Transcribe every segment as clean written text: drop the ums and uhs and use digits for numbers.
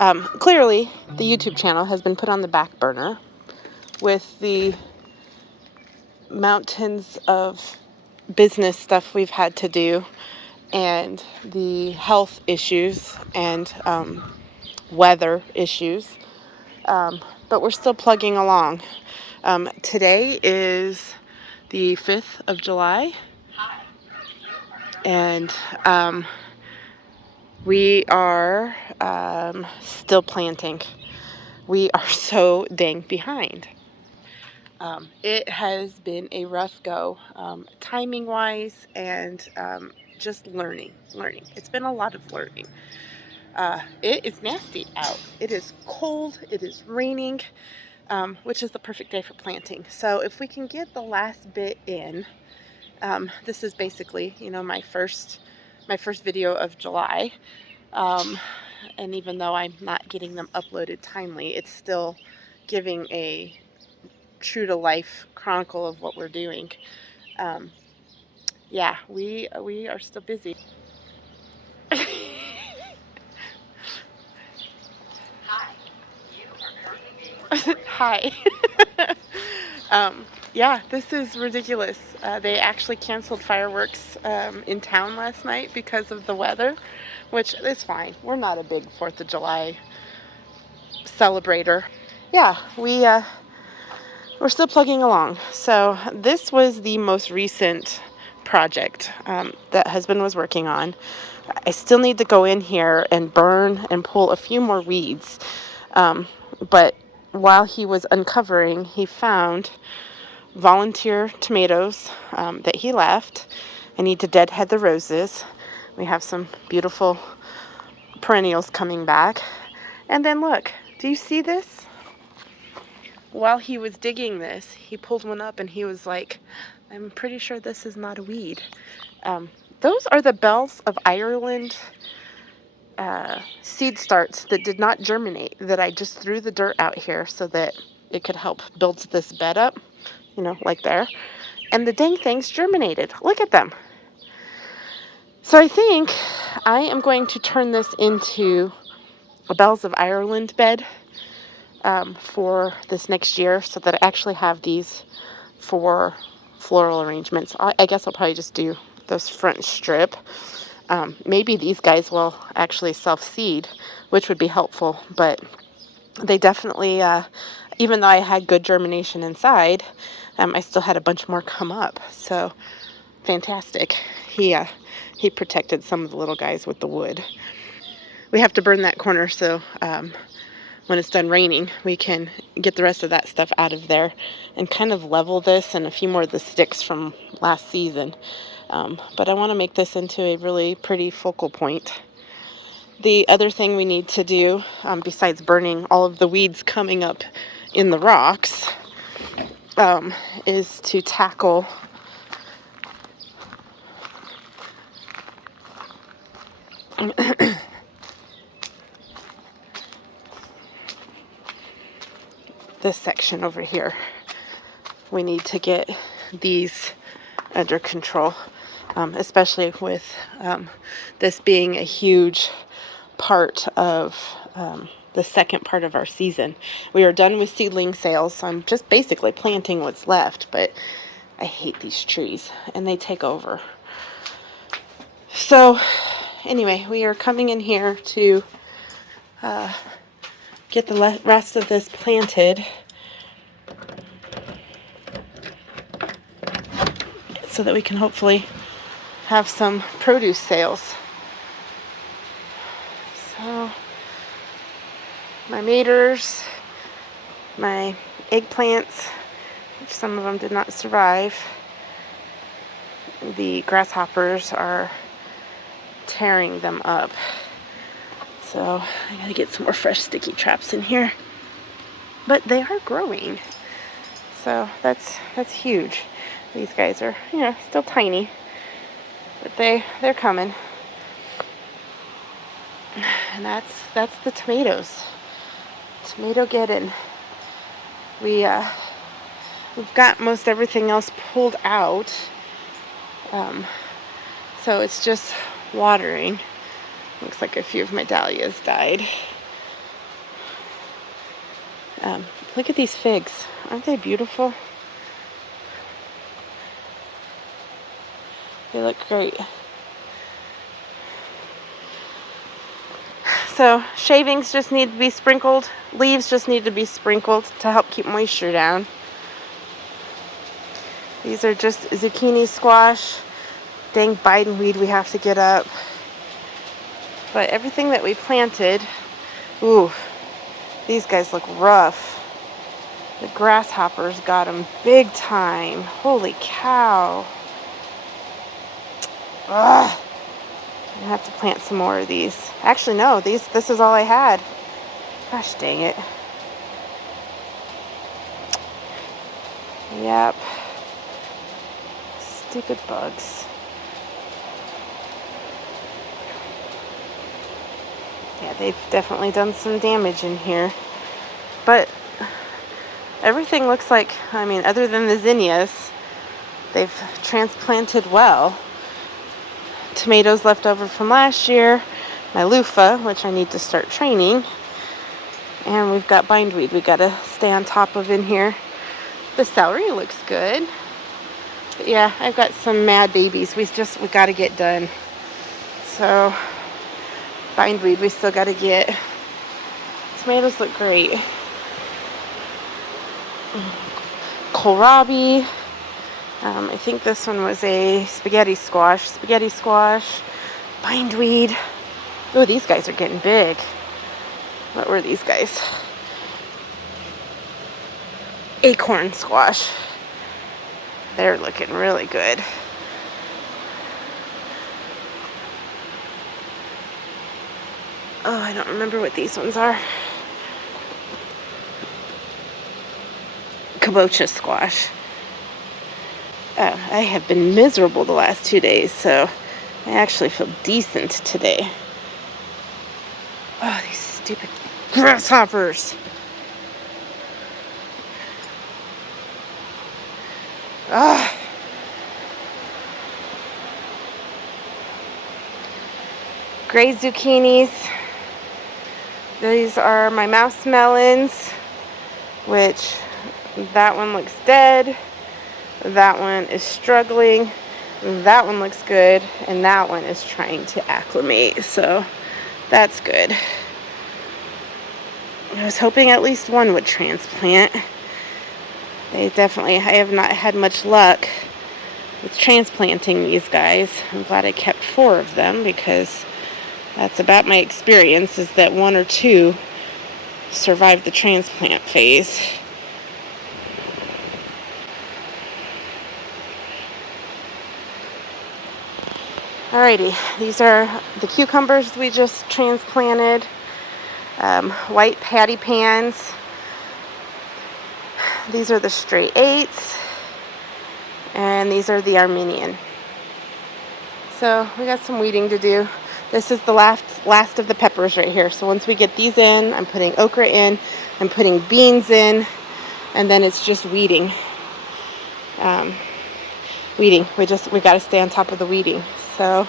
Clearly, the YouTube channel has been put on the back burner with the mountains of business stuff we've had to do and the health issues and weather issues. But we're still plugging along. Today is the 5th of July, and we are still planting. We are so dang behind. It has been a rough go, timing-wise, and just learning. It's been a lot of learning. It is nasty out. It is cold. It is raining, which is the perfect day for planting. So if we can get the last bit in, this is basically, my first video of July. And even though I'm not getting them uploaded timely, it's still giving a true to life chronicle of what we're doing. Yeah, we are still busy. Hi. Yeah, this is ridiculous. They actually canceled fireworks in town last night because of the weather, which is fine. We're not a big 4th of July celebrator. Yeah, we're still plugging along. So this was the most recent project that husband was working on. I still need to go in here and burn and pull a few more weeds. But while he was uncovering, he found volunteer tomatoes that he left. I need to deadhead the roses. We have some beautiful perennials coming back. And then look, do you see this? While he was digging this, he pulled one up and he was like, I'm pretty sure this is not a weed. Those are the bells of Ireland seed starts that did not germinate, that I just threw the dirt out here so that it could help build this bed up, like there. And the dang things germinated. Look at them. So I think I am going to turn this into a Bells of Ireland bed for this next year, so that I actually have these for floral arrangements. I guess I'll probably just do those front strip. Maybe these guys will actually self-seed, which would be helpful, but they definitely, even though I had good germination inside, I still had a bunch more come up. So fantastic. He protected some of the little guys with the wood. We have to burn that corner, so when it's done raining, we can get the rest of that stuff out of there and kind of level this and a few more of the sticks from last season. But I want to make this into a really pretty focal point. The other thing we need to do, besides burning all of the weeds coming up in the rocks, is to tackle this section over here. We need to get these under control, especially with this being a huge part of the second part of our season. We are done with seedling sales, so I'm just basically planting what's left, but I hate these trees and they take over. So anyway, we are coming in here to get the rest of this planted so that we can hopefully have some produce sales. So my maters, my eggplants, which some of them did not survive, the grasshoppers are tearing them up. So I gotta get some more fresh sticky traps in here. But they are growing. So that's huge. These guys are, still tiny. But they're coming. And that's the tomatoes. Tomato getting. We've got most everything else pulled out. So it's just watering. Looks like a few of my dahlias died. Look at these figs. Aren't they beautiful? They look great. So shavings just need to be sprinkled. Leaves just need to be sprinkled to help keep moisture down. These are just zucchini squash. Dang Biden weed we have to get up. But everything that we planted, ooh, these guys look rough. The grasshoppers got them big time. Holy cow. Ugh. I have to plant some more of these. Actually, no, this is all I had. Gosh dang it. Yep. Stupid bugs. Yeah, they've definitely done some damage in here. But everything looks like, I mean, other than the zinnias, they've transplanted well. Tomatoes left over from last year, my loofah, which I need to start training, and we've got bindweed we got to stay on top of in here. The celery looks good, but yeah, I've got some mad babies we got to get done. So bindweed we still got to get. Tomatoes look great. Kohlrabi. I think this one was a spaghetti squash, bindweed. Oh, these guys are getting big. What were these guys? Acorn squash. They're looking really good. Oh, I don't remember what these ones are. Kabocha squash. I have been miserable the last 2 days, so I actually feel decent today. Oh, these stupid grasshoppers. Ah. Gray zucchinis. These are my mouse melons, which that one looks dead. That one is struggling. That one looks good. And that one is trying to acclimate. So that's good. I was hoping at least one would transplant. I have not had much luck with transplanting these guys. I'm glad I kept 4 of them because that's about my experience, is that 1 or 2 survive the transplant phase. Alrighty, these are the cucumbers we just transplanted. White patty pans. These are the straight 8s. And these are the Armenian. So we got some weeding to do. This is the last of the peppers right here. So once we get these in, I'm putting okra in, I'm putting beans in, and then it's just weeding. We got to stay on top of the weeding. So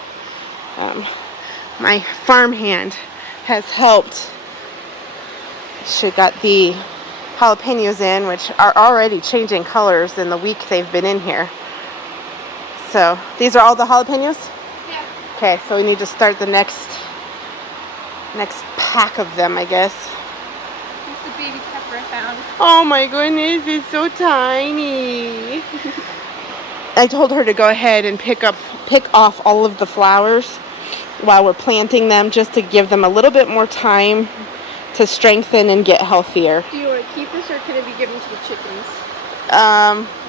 my farm hand has helped. She got the jalapenos in, which are already changing colors in the week they've been in here. So these are all the jalapenos? Yeah. Okay, so we need to start the next pack of them, I guess. This is the baby pepper I found. Oh my goodness, it's so tiny. I told her to go ahead and pick off all of the flowers while we're planting them, just to give them a little bit more time to strengthen and get healthier. Do you want to keep this, or can it be given to the chickens?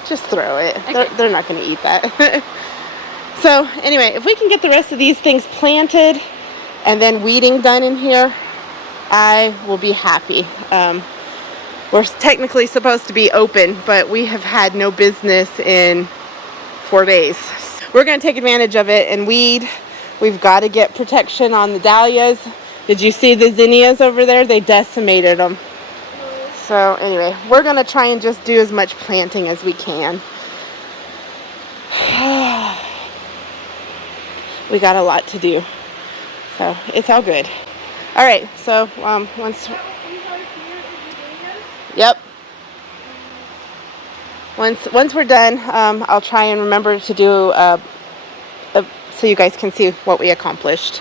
Just throw it. Okay. They're not going to eat that. So anyway, if we can get the rest of these things planted and then weeding done in here, I will be happy. We're technically supposed to be open, but we have had no business in 4 days. We're going to take advantage of it and weed. We've got to get protection on the dahlias. Did you see the zinnias over there? They decimated them. So anyway, we're going to try and just do as much planting as we can. We got a lot to do. So it's all good. All right, so once... Yep. Once we're done, I'll try and remember to do so you guys can see what we accomplished.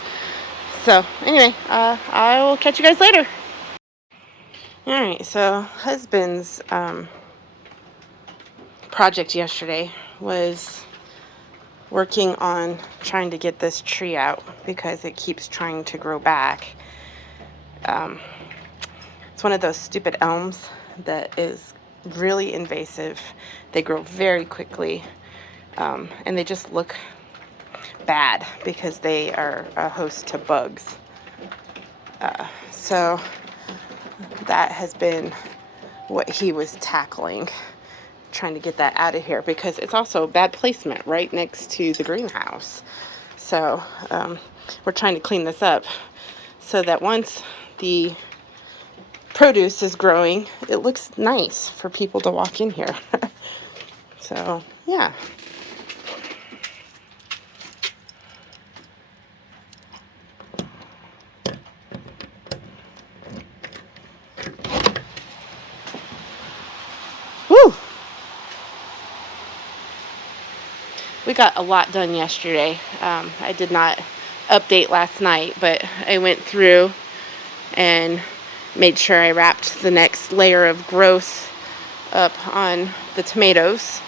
So anyway, I will catch you guys later. All right. So husband's project yesterday was working on trying to get this tree out because it keeps trying to grow back. It's one of those stupid elms that is really invasive. They grow very quickly, and they just look bad because they are a host to bugs. So that has been what he was tackling, trying to get that out of here because it's also bad placement right next to the greenhouse. So we're trying to clean this up so that once the produce is growing, it looks nice for people to walk in here. So yeah. Woo! We got a lot done yesterday. I did not update last night, but I went through and made sure I wrapped the next layer of growth up on the tomatoes.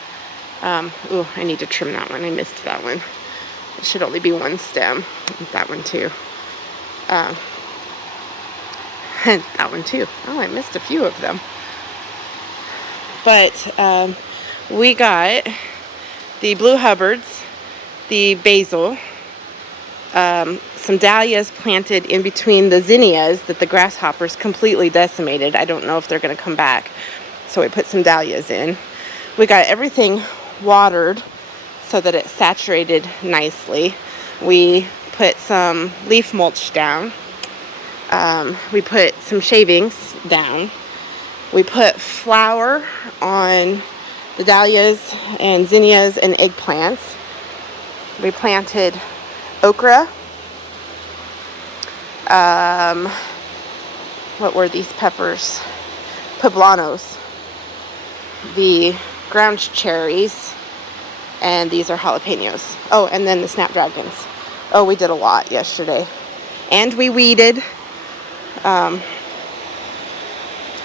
Ooh, I need to trim that one. I missed that one. It should only be one stem. That one too. And that one too. Oh, I missed a few of them. But we got the blue Hubbards, the basil, some dahlias planted in between the zinnias that the grasshoppers completely decimated. I don't know if they're going to come back. So we put some dahlias in. We got everything watered so that it saturated nicely. We put some leaf mulch down. We put some shavings down. We put flour on the dahlias and zinnias and eggplants. We planted okra. What were these peppers? Poblanos. The ground cherries. And these are jalapenos. Oh, and then the snapdragons. Oh, we did a lot yesterday. And we weeded.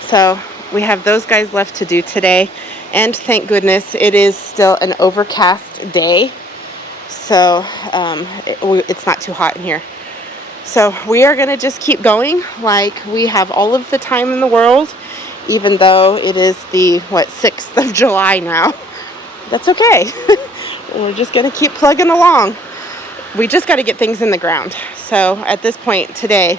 So we have those guys left to do today. And thank goodness it is still an overcast day. So it's not too hot in here. So we are going to just keep going like we have all of the time in the world, even though it is the, 6th of July now. That's okay. We're just going to keep plugging along. We just got to get things in the ground. So at this point today,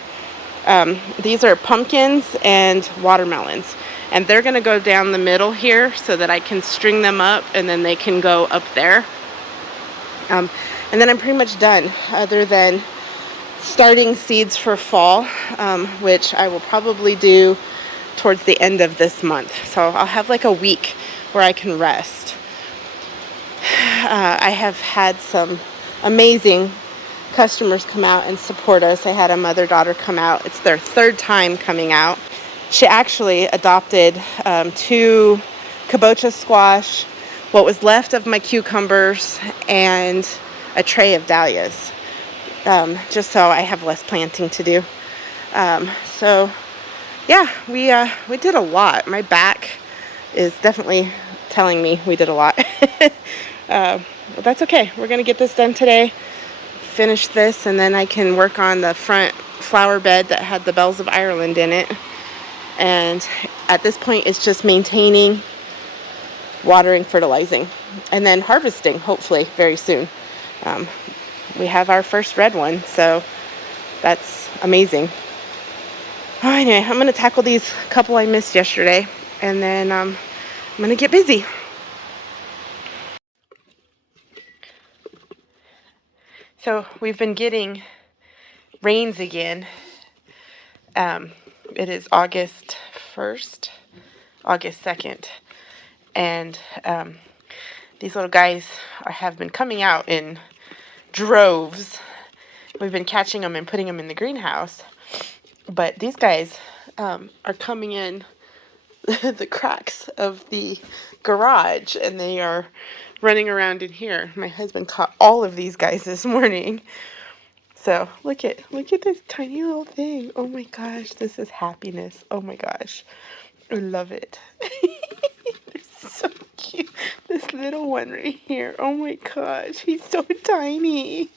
these are pumpkins and watermelons. And they're going to go down the middle here so that I can string them up and then they can go up there. And then I'm pretty much done, other than starting seeds for fall, which I will probably do towards the end of this month. So I'll have like a week where I can rest. I have had some amazing customers come out and support us. I had a mother-daughter come out. It's their 3rd time coming out. She actually adopted 2 kabocha squash, what was left of my cucumbers, and a tray of dahlias, just so I have less planting to do. So yeah, we did a lot. My back is definitely telling me we did a lot. But that's okay. We're going to get this done today, finish this, and then I can work on the front flower bed that had the bells of Ireland in it. And at this point, it's just maintaining, watering, fertilizing, and then harvesting, hopefully, very soon. We have our first red one, so that's amazing. Anyway, I'm going to tackle these couple I missed yesterday, and then I'm going to get busy. So we've been getting rains again. It is August 1st, August 2nd, and these little guys have been coming out in droves. We've been catching them and putting them in the greenhouse, but these guys are coming in the cracks of the garage, and they are running around in here. My husband caught all of these guys this morning. So look at this tiny little thing. Oh my gosh, this is happiness. Oh my gosh, I love it. They're so cute. This little one right here. Oh my gosh, he's so tiny.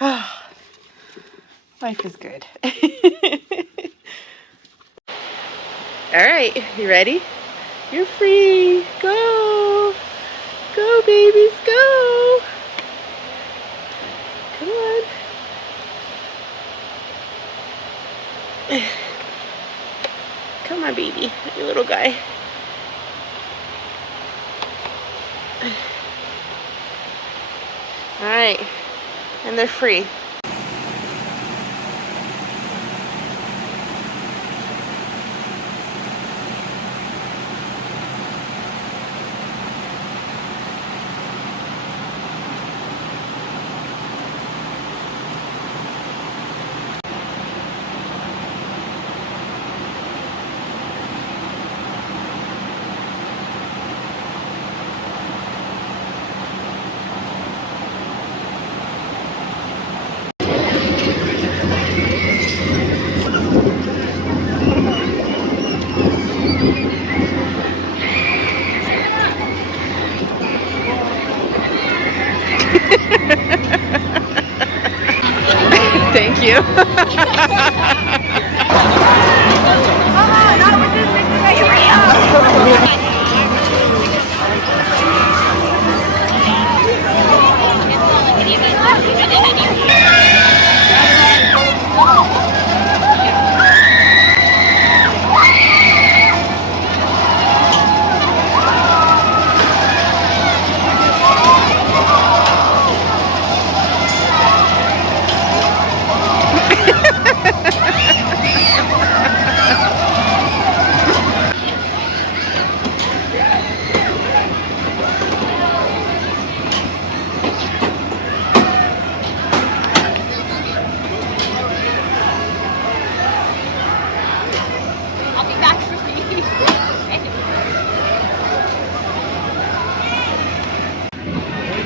Ah, life is good. All right, you ready? You're free. Go. Go, babies, go. Come on. Come on, baby, you little guy. All right, and they're free. Thank you. I'll be back for you.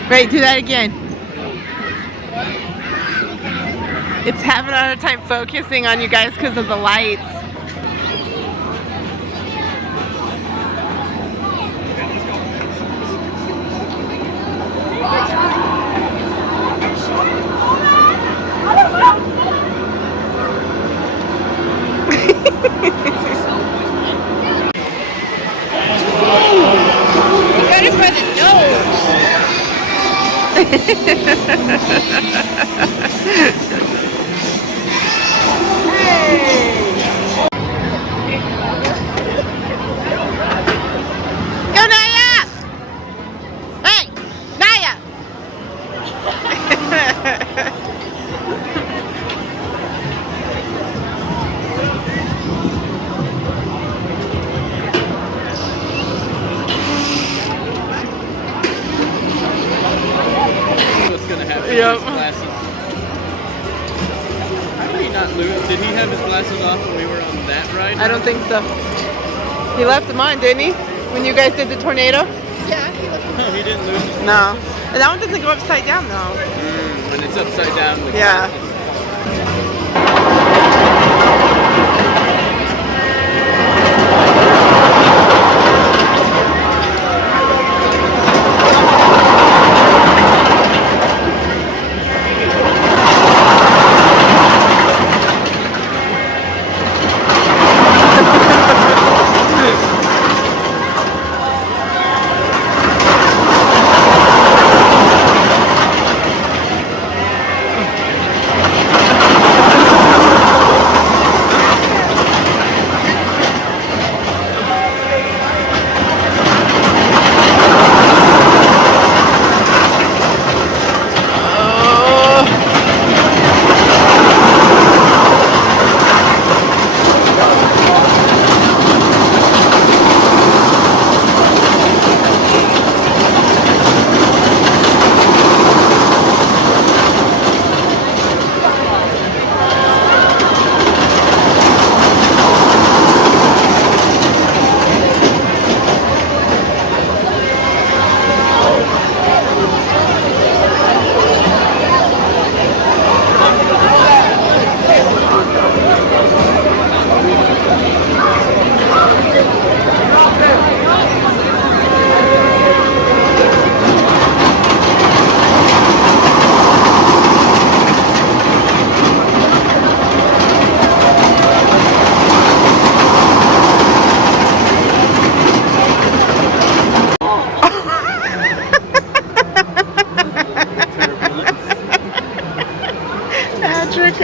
Right, do that again. It's having a hard time focusing on you guys because of the lights. You got it by the nose. Go, Naya! Hey, Naya! What's gonna happen Yep. with his glasses? How did he not lose? Did he have his glasses off when we were on that ride? I don't think so. He left them on, didn't he? When you guys did the tornado? Yeah. No, he didn't lose his No. glasses. And that one doesn't go upside down, though. When it's upside down. The Yeah.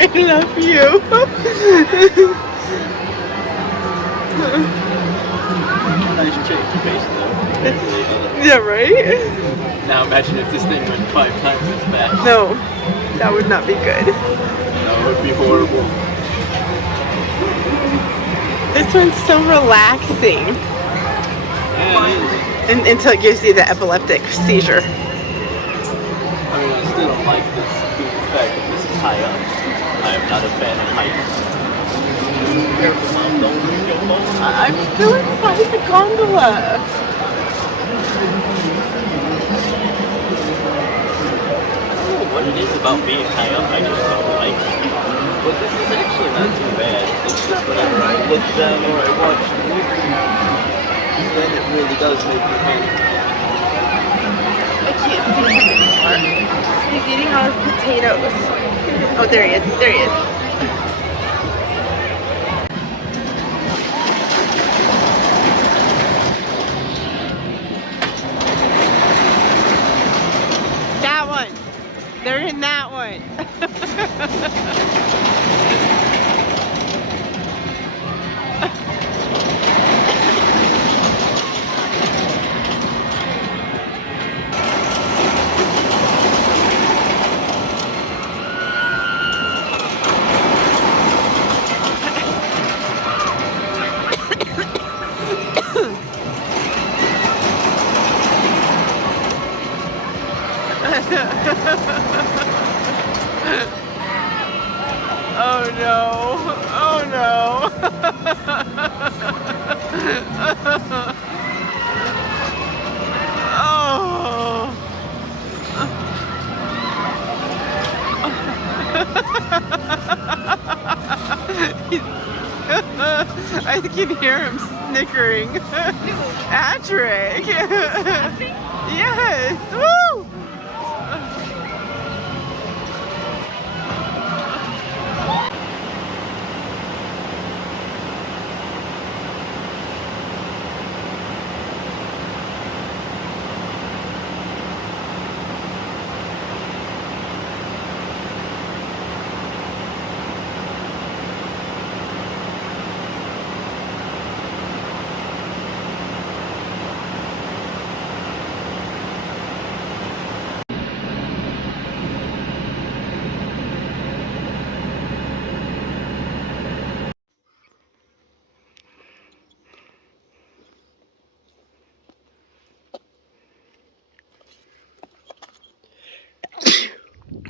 love you. Nice change of pace though. Yeah, right? Now imagine if this thing went 5 times as fast. No, that would not be good. That would be horrible. This one's so relaxing. Yeah, it is. Until it gives you the epileptic seizure. I mean, I still don't like this, the fact that this is high up. I am not a fan of heights. Careful, Mom, don't move your phone. I'm still inside the gondola. I don't know what it is about being high up, I just don't like it. But this is actually not too bad. It's just whenever I look down or I watch the movie, then it really does make me panic. I can't see him anymore. He's eating all his potatoes. Oh, there he is. There he is. That one. They're in that one. Oh no. Oh no. Oh. I can hear him snickering. Patrick. Yes. Woo.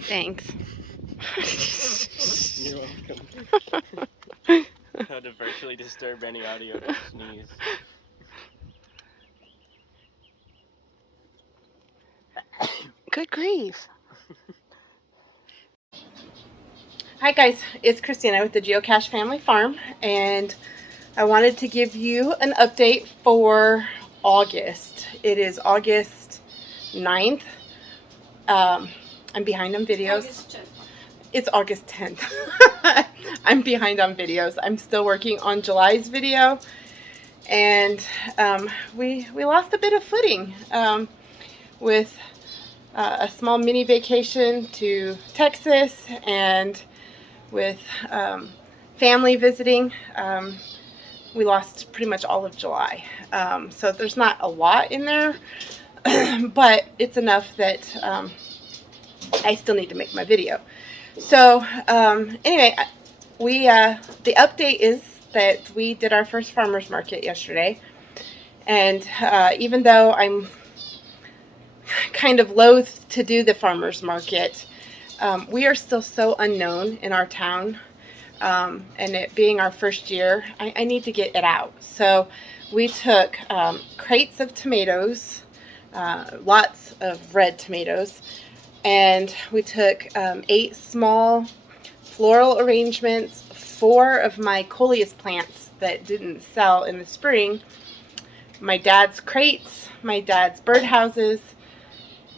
Thanks. You're welcome. How to virtually disturb any audio to sneeze. Good grief. Hi guys, it's Christina with the Geocache Family Farm, and I wanted to give you an update for August. It is August 9th. I'm behind on videos. It's August 10th. I'm behind on videos. I'm still working on July's video, and we lost a bit of footing with a small mini vacation to Texas, and with family visiting. We lost pretty much all of July. So there's not a lot in there, but it's enough that I still need to make my video. So anyway, the update is that we did our first farmer's market yesterday, and even though I'm kind of loath to do the farmer's market, we are still so unknown in our town, and it being our first year, I need to get it out. So we took crates of tomatoes, lots of red tomatoes, and we took 8 small floral arrangements, 4 of my coleus plants that didn't sell in the spring, my dad's crates, my dad's birdhouses,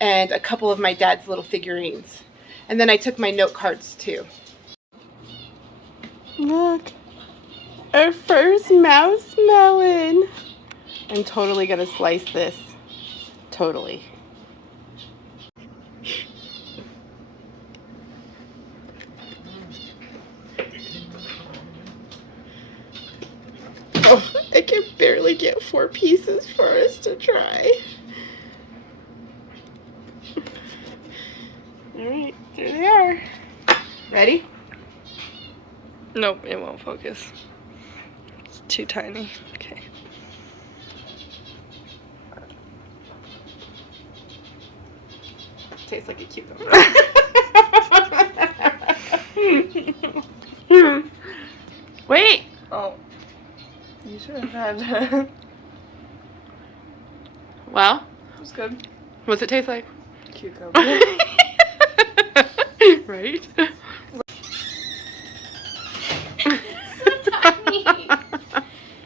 and a couple of my dad's little figurines. And then I took my note cards too. Look, our first mouse melon. I'm totally gonna slice this. Totally. can barely get 4 pieces for us to try. All right, there they are. Ready? Nope, it won't focus. It's too tiny. Okay. Tastes like a cucumber. Wait. Oh. You should have had Well, It was good. what's it taste like? Cucumber. Right? So tiny. So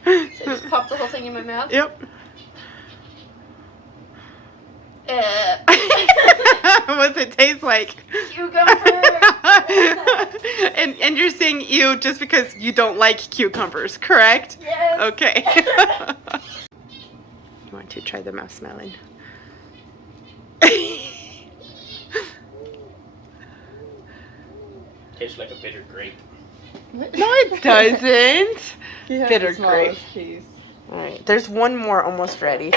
I just popped the whole thing in my mouth. Yep. What's it taste like? Cucumber. and you're saying ew just because you don't like cucumbers, correct? Yes. Okay. You want to try the mouse melon? Tastes like a bitter grape. No, it doesn't. Yeah, Bitter the smallest grape. piece. All right, there's one more almost ready.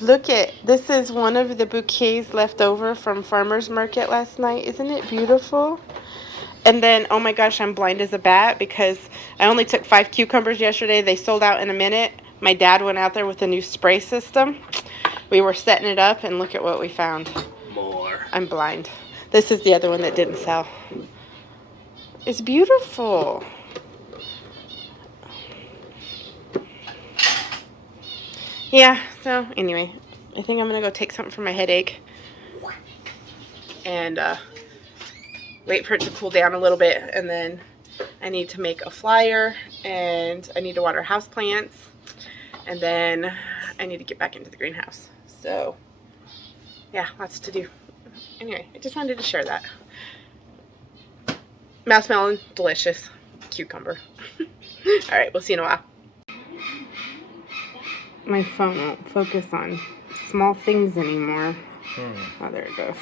Look at, this is one of the bouquets left over from farmer's market last night. Isn't it beautiful? And then, oh my gosh, I'm blind as a bat because I only took 5 cucumbers yesterday. They sold out in a minute. My dad went out there with a new spray system. We were setting it up and look at what we found. More. I'm blind. This is the other one that didn't sell. It's beautiful. Yeah, so anyway, I think I'm going to go take something for my headache and wait for it to cool down a little bit. And then I need to make a flyer and I need to water houseplants. And then I need to get back into the greenhouse. So, yeah, lots to do. Anyway, I just wanted to share that. Mouse melon, delicious. Cucumber. All right, we'll see you in a while. My phone won't focus on small things anymore. Oh, there it goes.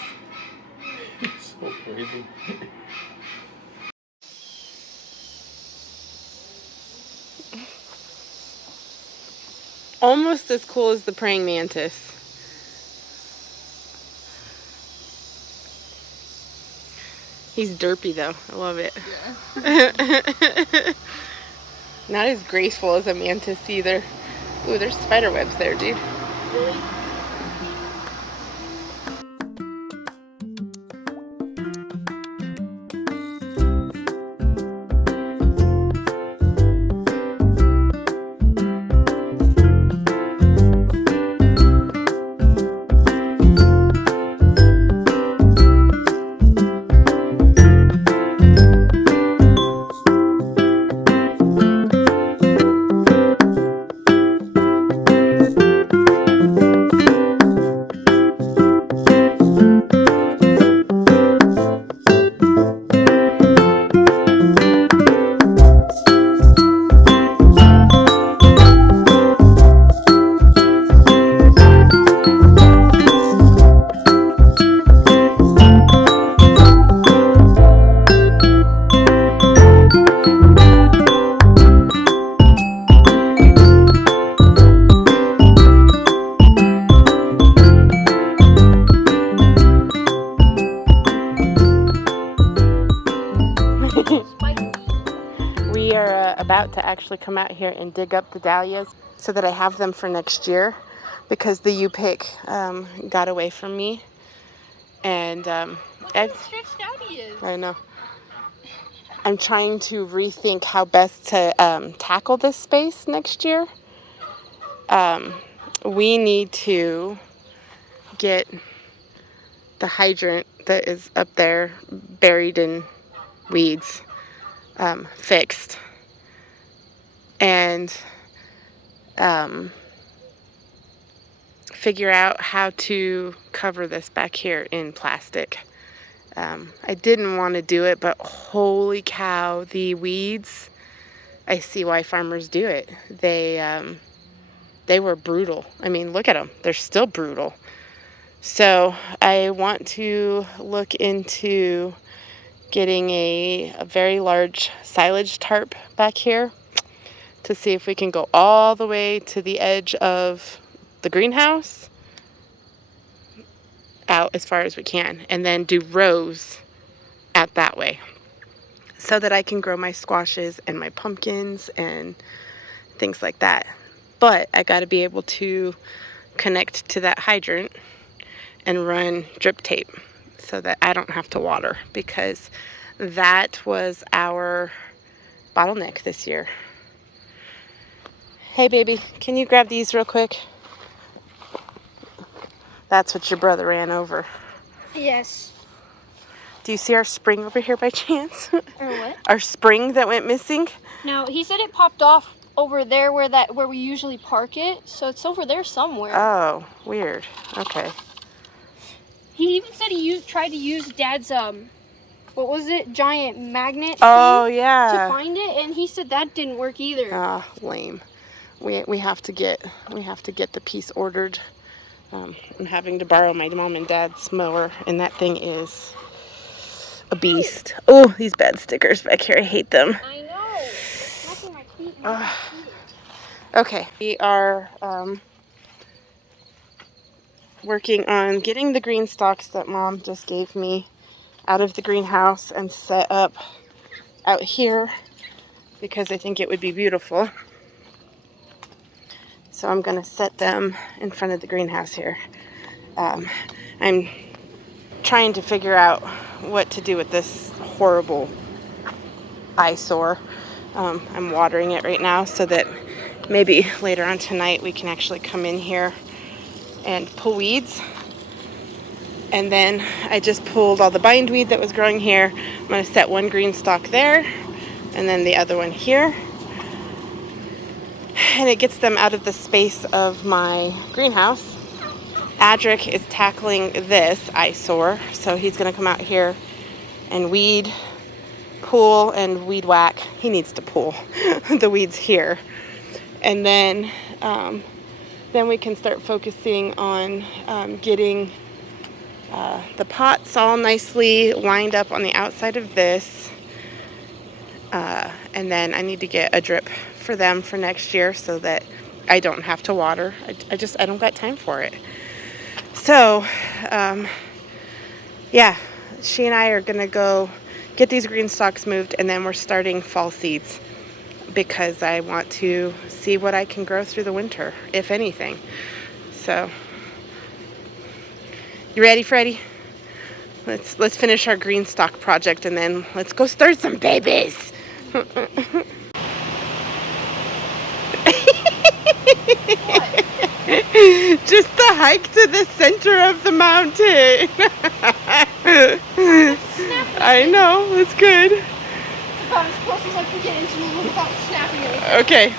So crazy. Almost as cool as the praying mantis. He's derpy though. I love it. Yeah. Not as graceful as a mantis either. Ooh, there's spider webs there, dude. Really? We are about to actually come out here and dig up the dahlias so that I have them for next year because the U-pick got away from me. And Stretched out he is. I know. I'm trying to rethink how best to tackle this space next year. We need to get the hydrant that is up there buried in weeds fixed and figure out how to cover this back here in plastic. I didn't want to do it, but holy cow, the weeds, I see why farmers do it. They were brutal. I mean, look at them. They're still brutal. So I want to look into getting a very large silage tarp back here to see if we can go all the way to the edge of the greenhouse, out as far as we can, and then do rows out that way so that I can grow my squashes and my pumpkins and things like that. But I got to be able to connect to that hydrant and run drip tape so that I don't have to water, because that was our bottleneck this year. Hey baby, can you grab these real quick? That's what your brother ran over. Yes. Do you see our spring over here by chance? Or what? Our spring that went missing? No, he said it popped off over there where we usually park it. So it's over there somewhere. Oh, weird. Okay. He even said he tried to use Dad's what was it? Giant magnet Oh, thing yeah. to find it, and he said that didn't work either. Ah, lame. We have to get the piece ordered. I'm having to borrow my mom and dad's mower, and that thing is a beast. Oh, these bad stickers back here, I hate them. I know. It's knocking my feet. Okay, we are working on getting the green stalks that Mom just gave me out of the greenhouse and set up out here, because I think it would be beautiful. So I'm going to set them in front of the greenhouse here. I'm trying to figure out what to do with this horrible eyesore. I'm watering it right now so that maybe later on tonight we can actually come in here and pull weeds. And then I just pulled all the bindweed that was growing here. I'm going to set one green stalk there and then the other one here. And it gets them out of the space of my greenhouse. Adric is tackling this eyesore, so he's going to come out here and weed, pull, and weed whack. He needs to pull the weeds here. And then we can start focusing on getting the pots all nicely lined up on the outside of this. And then I need to get a drip for them for next year so that I don't have to water. I don't got time for it. So, yeah, she and I are going to go get these green stalks moved, and then we're starting fall seeds because I want to see what I can grow through the winter, if anything. So, you ready, Freddie? Let's finish our green stalk project, and then let's go start some babies. Just the hike to the center of the mountain. I know, it's good. It's about as close as I can get into you without snapping it. Okay.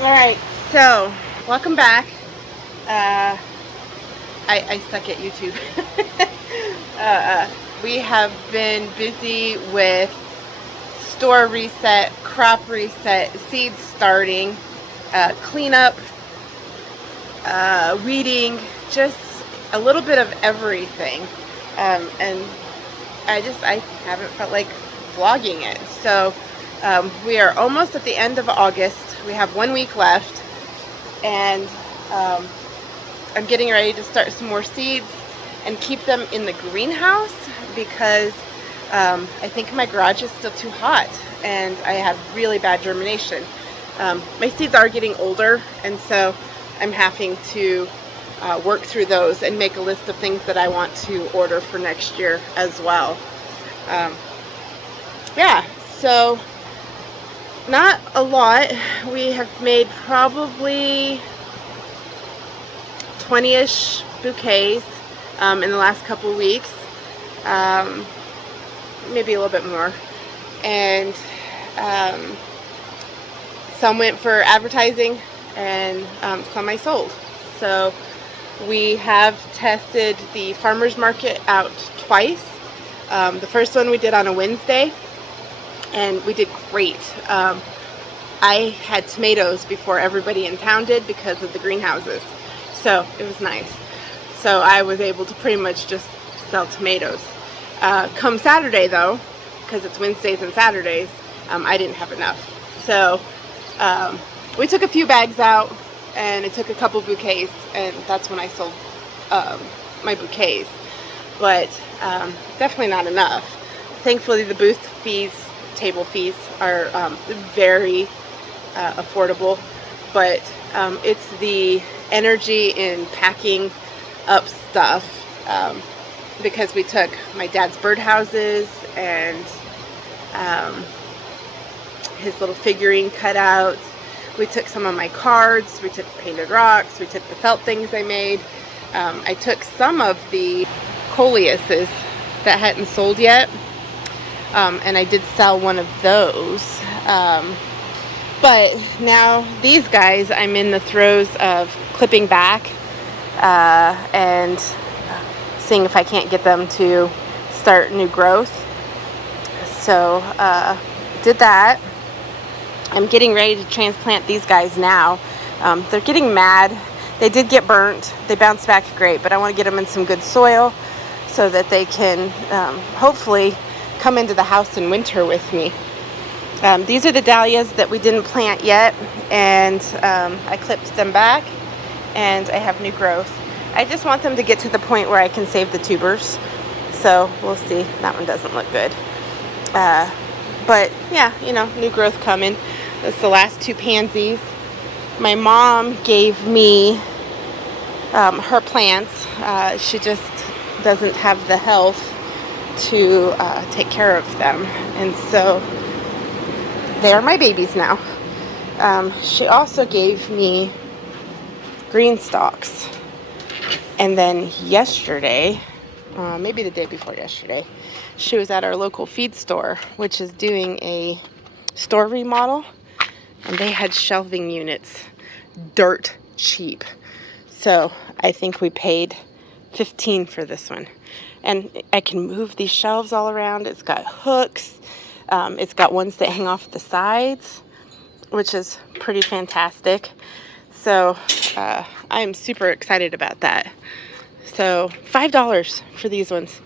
Alright, so welcome back. I suck at YouTube. We have been busy with store reset, crop reset, seeds starting, cleanup, weeding, just a little bit of everything. And I haven't felt like vlogging it. So we are almost at the end of August. We have 1 week left, and I'm getting ready to start some more seeds and keep them in the greenhouse because I think my garage is still too hot and I have really bad germination. My seeds are getting older, and so I'm having to work through those and make a list of things that I want to order for next year as well. Yeah, so not a lot. We have made probably 20-ish bouquets in the last couple of weeks, maybe a little bit more, and some went for advertising and some I sold. So we have tested the farmers market out twice. The first one we did on a Wednesday, and we did great. I had tomatoes before everybody in town did because of the greenhouses, so it was nice. So I was able to pretty much just sell tomatoes. Come Saturday though, because it's Wednesdays and Saturdays, I didn't have enough. So we took a few bags out, and it took a couple bouquets, and that's when I sold my bouquets. But definitely not enough. Thankfully, the booth fees, table fees, are very affordable, but it's the energy in packing up stuff, because we took my dad's birdhouses and his little figurine cutouts. We took some of my cards, we took painted rocks, we took the felt things I made. I took some of the coleuses that hadn't sold yet, and I did sell one of those. But now these guys, I'm in the throes of clipping back and seeing if I can't get them to start new growth. So did that. I'm getting ready to transplant these guys now. They're getting mad. They did get burnt. They bounced back great, but I want to get them in some good soil so that they can hopefully come into the house in winter with me. These are the dahlias that we didn't plant yet, and I clipped them back, and I have new growth. I just want them to get to the point where I can save the tubers, so we'll see. That one doesn't look good. But yeah, you know, new growth coming. That's the last two pansies. My mom gave me her plants. She just doesn't have the health to take care of them, and so they are my babies now. She also gave me green stalks, and then yesterday, maybe the day before yesterday, she was at our local feed store, which is doing a store remodel, and they had shelving units dirt cheap. So I think we paid $15 for this one, and I can move these shelves all around. It's got hooks. It's got ones that hang off the sides, which is pretty fantastic. So I'm super excited about that. So $5 for these ones,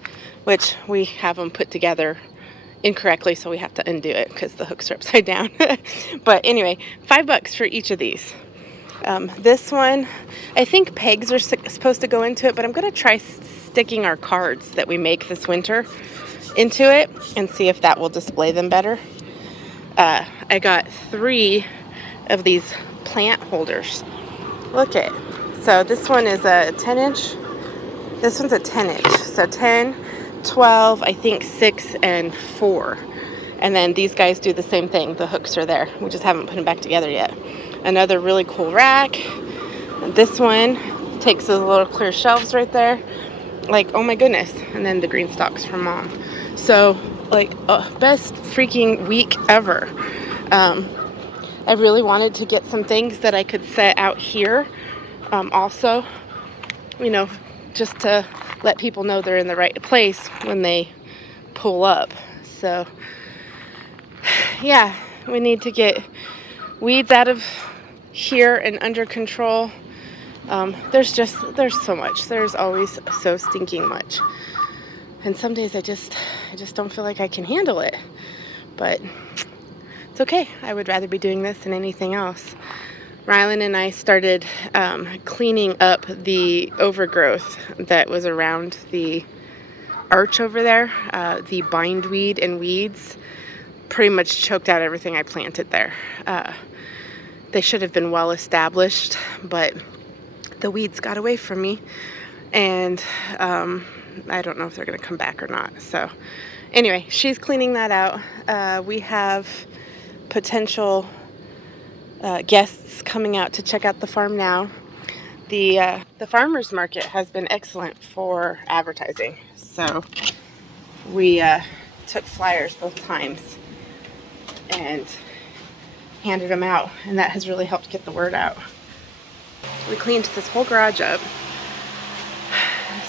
which we have them put together incorrectly, so we have to undo it because the hooks are upside down. But anyway, $5 for each of these. This one, I think pegs are supposed to go into it, but I'm going to try sticking our cards that we make this winter into it and see if that will display them better. I got 3 of these plant holders. Look at, so this one is a 10-inch. This one's a 10-inch. So 10, 12, I think 6 and 4. And then these guys do the same thing. The hooks are there. We just haven't put them back together yet. Another really cool rack. This one takes those little clear shelves right there. Like, oh my goodness. And then the green stalks from Mom. So, like, best freaking week ever. I really wanted to get some things that I could set out here. Also, you know, just to let people know they're in the right place when they pull up. So yeah, we need to get weeds out of here and under control. There's so much. There's always so stinking much. And some days I just don't feel like I can handle it. But it's okay. I would rather be doing this than anything else. Rylan and I started cleaning up the overgrowth that was around the arch over there. The bindweed and weeds pretty much choked out everything I planted there. They should have been well established, but the weeds got away from me, and I don't know if they're gonna come back or not. So anyway, she's cleaning that out. We have potential guests coming out to check out the farm now. The farmers market has been excellent for advertising, so we took flyers both times and handed them out, and that has really helped get the word out. We cleaned this whole garage up,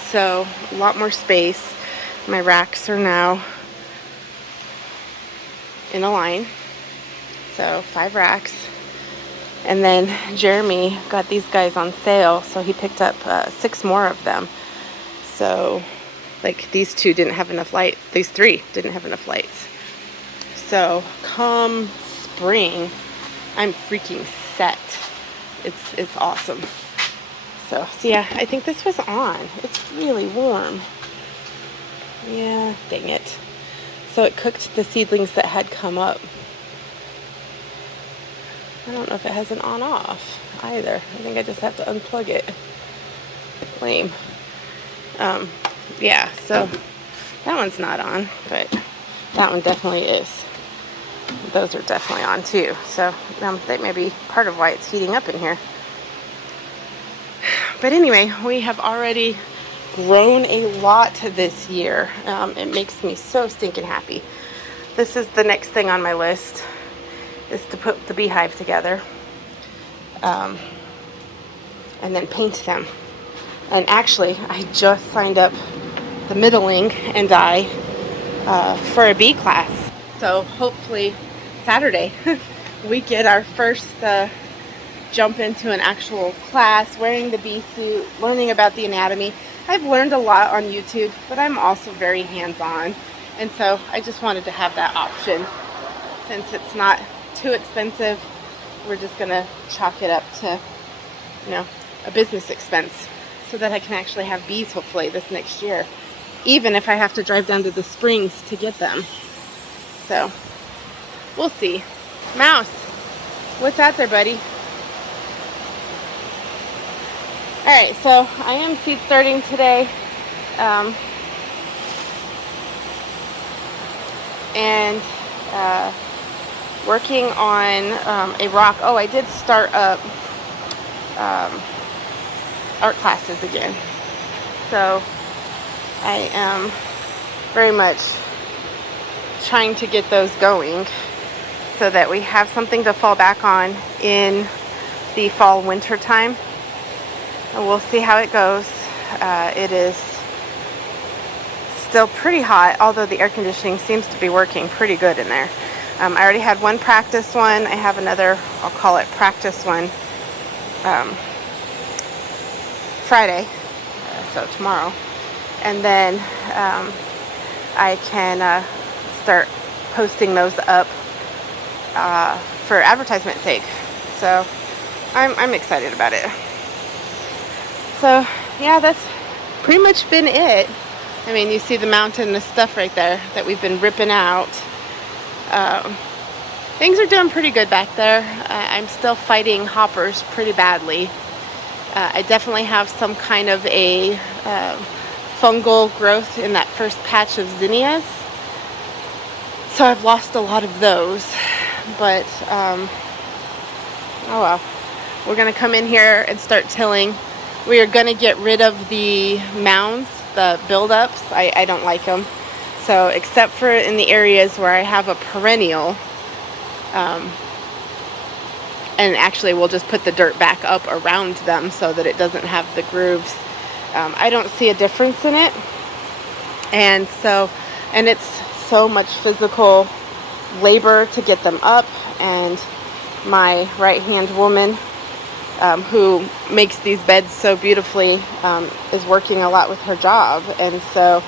so a lot more space. My racks are now in a line, so 5 racks. And then Jeremy got these guys on sale, so he picked up 6 more of them. So like these 2 didn't have enough light, these 3 didn't have enough lights. So come spring, I'm freaking set. It's awesome. So yeah, I think this was on. It's really warm. Yeah, dang it. So it cooked the seedlings that had come up. I don't know if it has an on-off either. I think I just have to unplug it. Lame. Yeah, so that one's not on, but that one definitely is. Those are definitely on too. So that may be part of why it's heating up in here. But anyway, we have already grown a lot this year. It makes me so stinking happy. This is the next thing on my list, is to put the beehive together and then paint them. And actually, I just signed up the middling and I for a bee class. So hopefully Saturday we get our first jump into an actual class, wearing the bee suit, learning about the anatomy. I've learned a lot on YouTube, but I'm also very hands-on, and so I just wanted to have that option. Since it's not too expensive, we're just gonna chalk it up to, you know, a business expense, so that I can actually have bees hopefully this next year, even if I have to drive down to the springs to get them. So we'll see. Mouse, what's out there, buddy? Alright, so I am seed starting today, and working on a rock. Oh, I did start up art classes again, so I am very much trying to get those going so that we have something to fall back on in the fall winter time. And we'll see how it goes. It is still pretty hot, although the air conditioning seems to be working pretty good in there. I already had one practice one. I have another, I'll call it practice one, Friday, so tomorrow. And then I can start posting those up for advertisement sake. So I'm excited about it. So yeah, that's pretty much been it. I mean, you see the mountain of stuff right there that we've been ripping out. Things are doing pretty good back there. I'm still fighting hoppers pretty badly. I definitely have some kind of a fungal growth in that first patch of zinnias. So I've lost a lot of those. But, oh well. We're going to come in here and start tilling. We are going to get rid of the mounds, the buildups. I don't like them. So except for in the areas where I have a perennial, and actually we'll just put the dirt back up around them so that it doesn't have the grooves. I don't see a difference in it. And it's so much physical labor to get them up, and my right-hand woman, who makes these beds so beautifully, is working a lot with her job, and so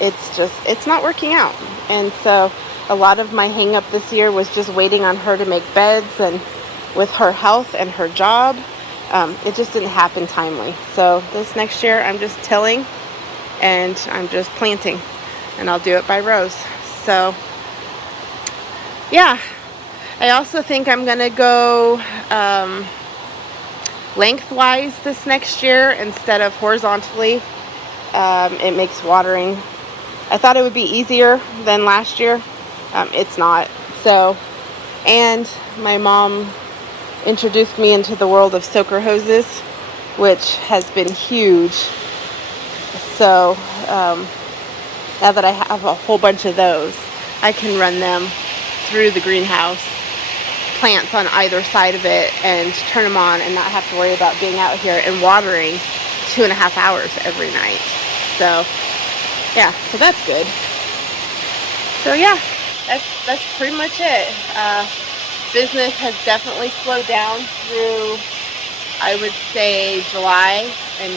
it's not working out. And so A lot of my hang up this year was just waiting on her to make beds, and with her health and her job, it just didn't happen timely. So this next year I'm just tilling and I'm just planting, and I'll do it by rows. So yeah, I also think I'm gonna go lengthwise this next year instead of horizontally. It makes watering, I thought it would be easier than last year. It's not. So, and my mom introduced me into the world of soaker hoses, which has been huge. So now that I have a whole bunch of those, I can run them through the greenhouse, plants on either side of it, and turn them on and not have to worry about being out here and watering 2.5 hours every night. So yeah, so that's good. So yeah, that's pretty much it. Business has definitely slowed down through, I would say, July and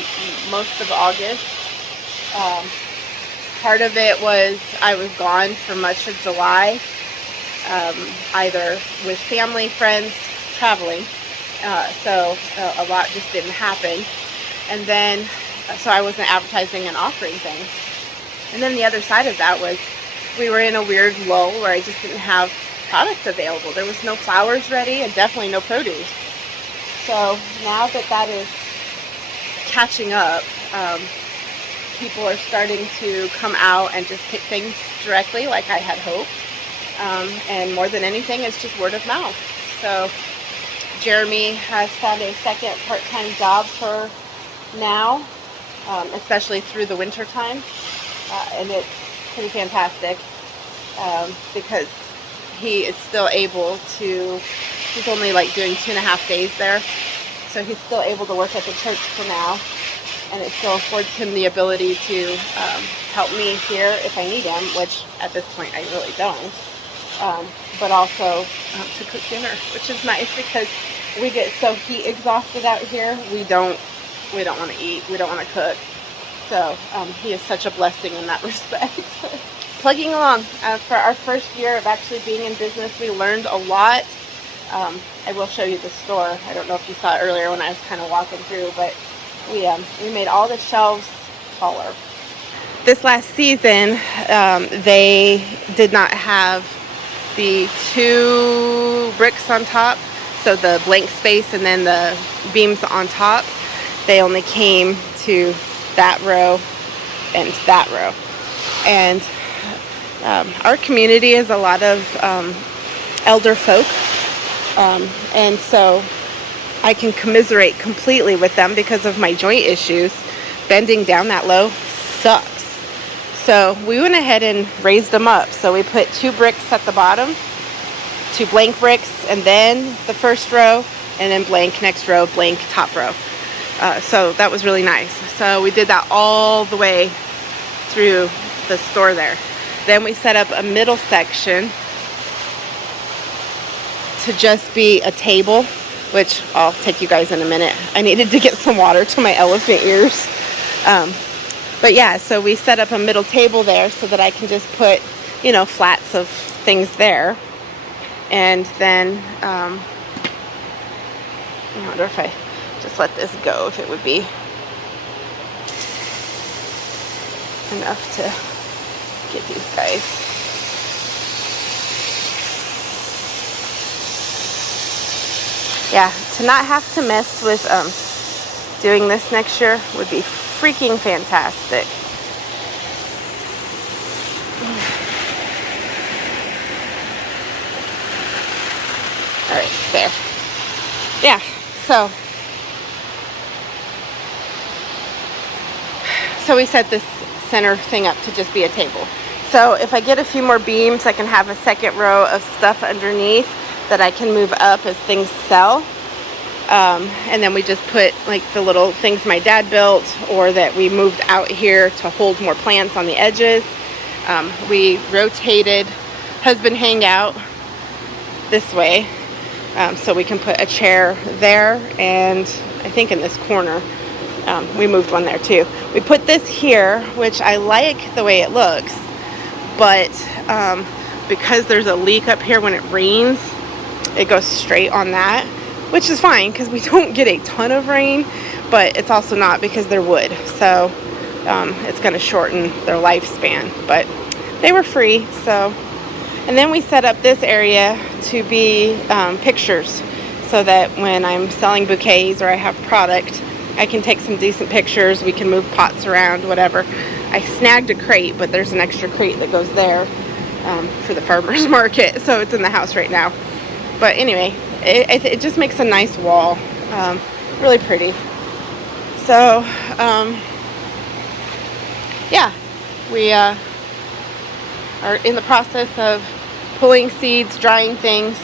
most of August. Part of it was I was gone for much of July, either with family, friends, traveling. So a lot just didn't happen. And then, so I wasn't advertising and offering things. And then the other side of that was we were in a weird lull where I just didn't have product available. There was no flowers ready and definitely no produce. So now that that is catching up, people are starting to come out and just pick things directly like I had hoped. And more than anything, it's just word of mouth. So Jeremy has found a second part-time job for now, especially through the winter time. And it's pretty fantastic because he is still able to, he's only like doing 2.5 days there, so he's still able to work at the church for now, and it still affords him the ability to help me here if I need him, which at this point I really don't, but also to cook dinner, which is nice because we get so heat exhausted out here, we don't want to eat, we don't want to cook. So he is such a blessing in that respect. Plugging along. For our first year of actually being in business, we learned a lot. I will show you the store. I don't know if you saw it earlier when I was kind of walking through, but we made all the shelves taller. This last season, they did not have the 2 bricks on top, so the blank space and then the beams on top. They only came to that row and that row. And our community is a lot of elder folk, and so I can commiserate completely with them because of my joint issues. Bending down that low sucks. So we went ahead and raised them up. So we put 2 bricks at the bottom, 2 blank bricks, and then the first row, and then blank next row, blank top row. So that was really nice. So we did that all the way through the store there. Then we set up a middle section to just be a table, which I'll take you guys in a minute. I needed to get some water to my elephant ears. But yeah, so we set up a middle table there so that I can just put, you know, flats of things there. And then, I wonder if I just let this go, if it would be enough to get these guys. Yeah, to not have to mess with doing this next year would be freaking fantastic. All right, there. Yeah, so we set this center thing up to just be a table. So if I get a few more beams, I can have a second row of stuff underneath that I can move up as things sell. And then we just put like the little things my dad built or that we moved out here to hold more plants on the edges. We rotated husband hangout this way, so we can put a chair there, and I think in this corner we moved one there too. We put this here, which I like the way it looks, but because there's a leak up here when it rains, it goes straight on that, which is fine because we don't get a ton of rain, but it's also not because they're wood, so it's going to shorten their lifespan. But they were free, so. And then we set up this area to be pictures, so that when I'm selling bouquets or I have product, I can take some decent pictures. We can move pots around, whatever. I snagged a crate, but there's an extra crate that goes there for the farmer's market, so it's in the house right now. But anyway, it just makes a nice wall, really pretty. So yeah, we are in the process of pulling seeds, drying things,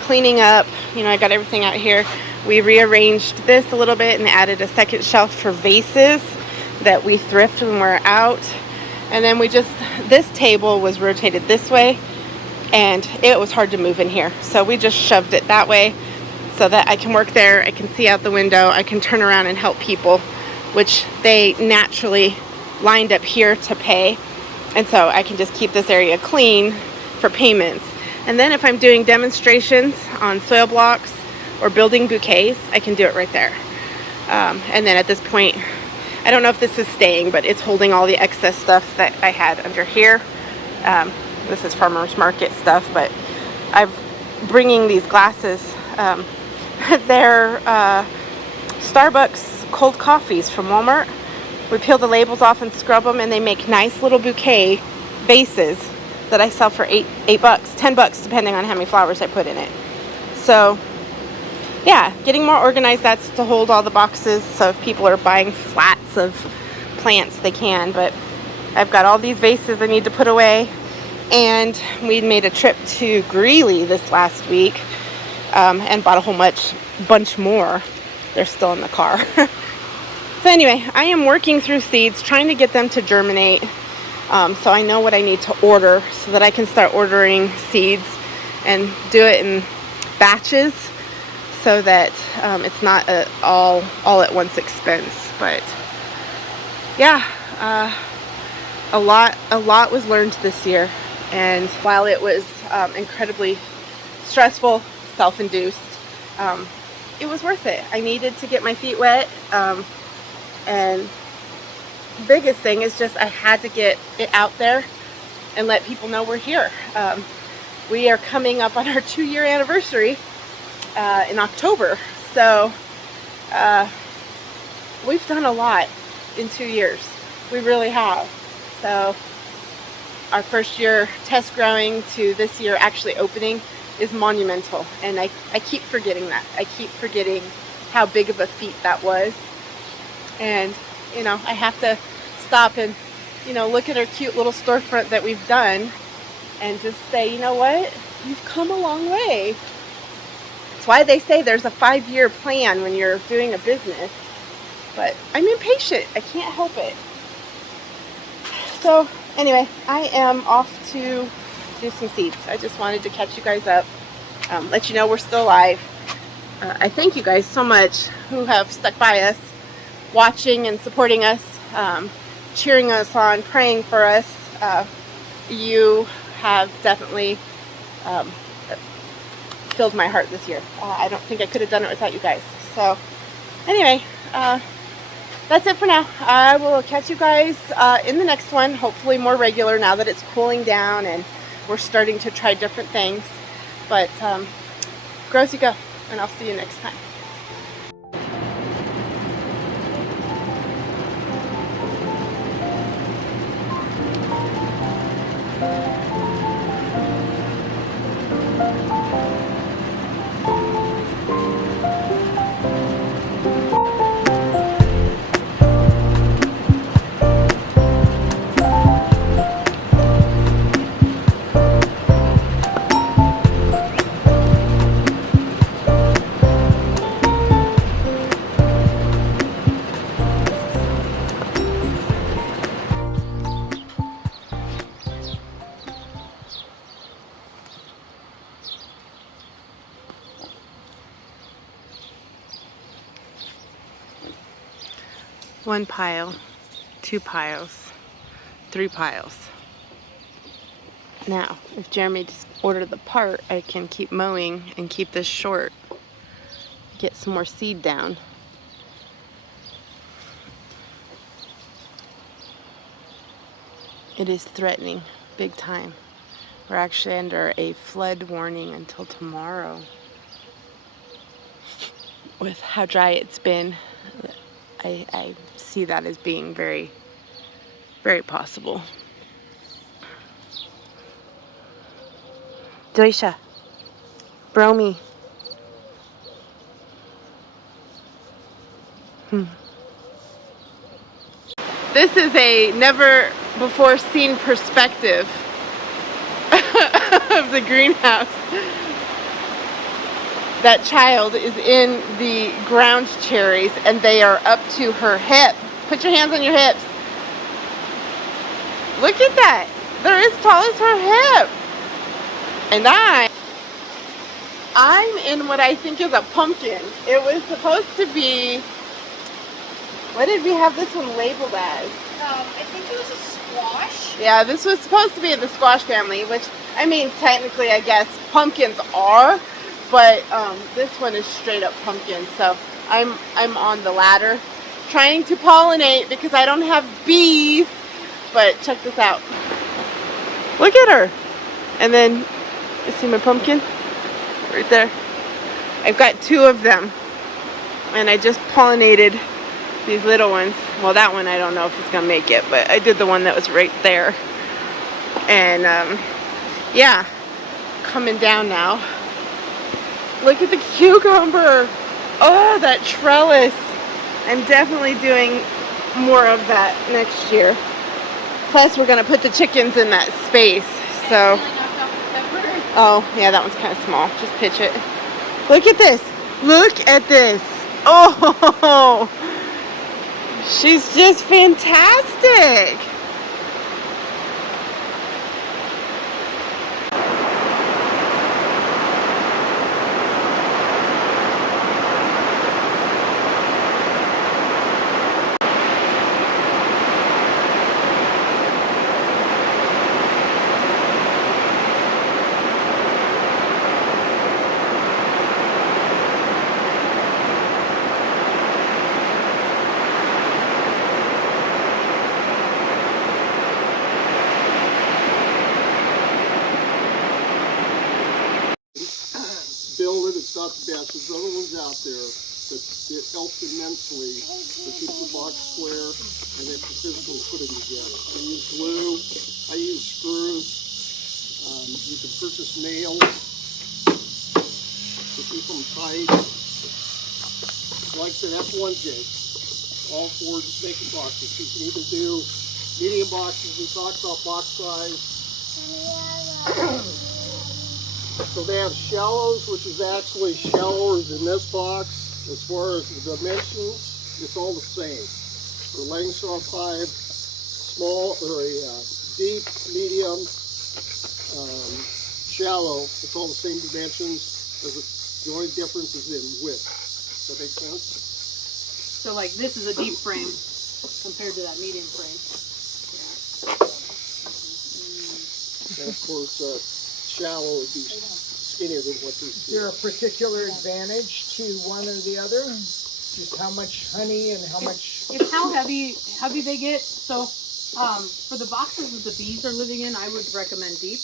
cleaning up. You know, I got everything out here. We rearranged this a little bit and added a second shelf for vases that we thrift when we're out. And then this table was rotated this way, and it was hard to move in here. So we just shoved it that way so that I can work there, I can see out the window, I can turn around and help people, which they naturally lined up here to pay. And so I can just keep this area clean for payments. And then if I'm doing demonstrations on soil blocks or building bouquets, I can do it right there. And then at this point, I don't know if this is staying, but it's holding all the excess stuff that I had under here. This is farmer's market stuff, but I'm bringing these glasses. They're Starbucks cold coffees from Walmart. We peel the labels off and scrub them, and they make nice little bouquet vases that I sell for $8, $10, depending on how many flowers I put in it. So yeah, getting more organized. That's to hold all the boxes, so if people are buying flats of plants, they can. But I've got all these vases I need to put away, and we made a trip to Greeley this last week, and bought a whole bunch more. They're still in the car. So anyway, I am working through seeds, trying to get them to germinate, so I know what I need to order so that I can start ordering seeds and do it in batches, so that it's not all at once expense. But yeah, a lot was learned this year, and while it was incredibly stressful, self-induced, it was worth it. I needed to get my feet wet, and the biggest thing is just I had to get it out there and let people know we're here. We are coming up on our 2-year anniversary in October, so we've done a lot in 2 years. We really have. So our first year test growing to this year actually opening is monumental, and I keep forgetting that. I keep forgetting how big of a feat that was. And you know, I have to stop and, you know, look at our cute little storefront that we've done and just say, you know what, you've come a long way. That's why they say there's a 5-year plan when you're doing a business, but I'm impatient. I can't help it. So anyway, I am off to do some seeds. I just wanted to catch you guys up, let you know we're still alive. I thank you guys so much who have stuck by us, watching and supporting us, cheering us on, praying for us. You have definitely filled my heart this year. I don't think I could have done it without you guys. So anyway, that's it for now. I will catch you guys in the next one, hopefully more regular now that it's cooling down and we're starting to try different things. But grow as you go, and I'll see you next time. One pile, 2 piles, 3 piles. Now, if Jeremy just ordered the part, I can keep mowing and keep this short. Get some more seed down. It is threatening, big time. We're actually under a flood warning until tomorrow. With how dry it's been, I see that as being very, very possible. Doisha, Bromy. This is a never before seen perspective of the greenhouse. That child is in the ground cherries and they are up to her hip. Put your hands on your hips. Look at that. They're as tall as her hip. And I'm in what I think is a pumpkin. It was supposed to be, what did we have this one labeled as? I think it was a squash. Yeah, this was supposed to be in the squash family, which, I mean, technically, I guess pumpkins are, but this one is straight up pumpkin. So I'm on the ladder trying to pollinate because I don't have bees. But check this out. Look at her. And then, you see my pumpkin? Right there. I've got 2 of them. And I just pollinated these little ones. Well, that one I don't know if it's gonna make it, but I did the one that was right there. And yeah, coming down now. Look at the cucumber. Oh, that trellis. I'm definitely doing more of that next year. Plus, we're gonna put the chickens in that space. So, oh yeah, that one's kind of small. Just pitch it. Look at this. Look at this. Oh, she's just fantastic. Build it, it's not the best. There's other ones out there that it helps immensely to keep the box square and then to physically put it together. I use glue, I use screws, you can purchase nails to keep them tight. Like I said, that's one jig. All 4 just making boxes. You can either do medium boxes, we talked about box size. So they have shallows, which is actually shallower than this box. As far as the dimensions, it's all the same. The lengths are 5, small or deep, medium, shallow. It's all the same dimensions. The only difference is in width. Does that make sense? So like this is a deep frame compared to that medium frame. And of course, shallow would be skinnier than what these Is there a particular advantage to one or the other? Just how much honey and how much? It's how heavy they get. So for the boxes that the bees are living in, I would recommend deep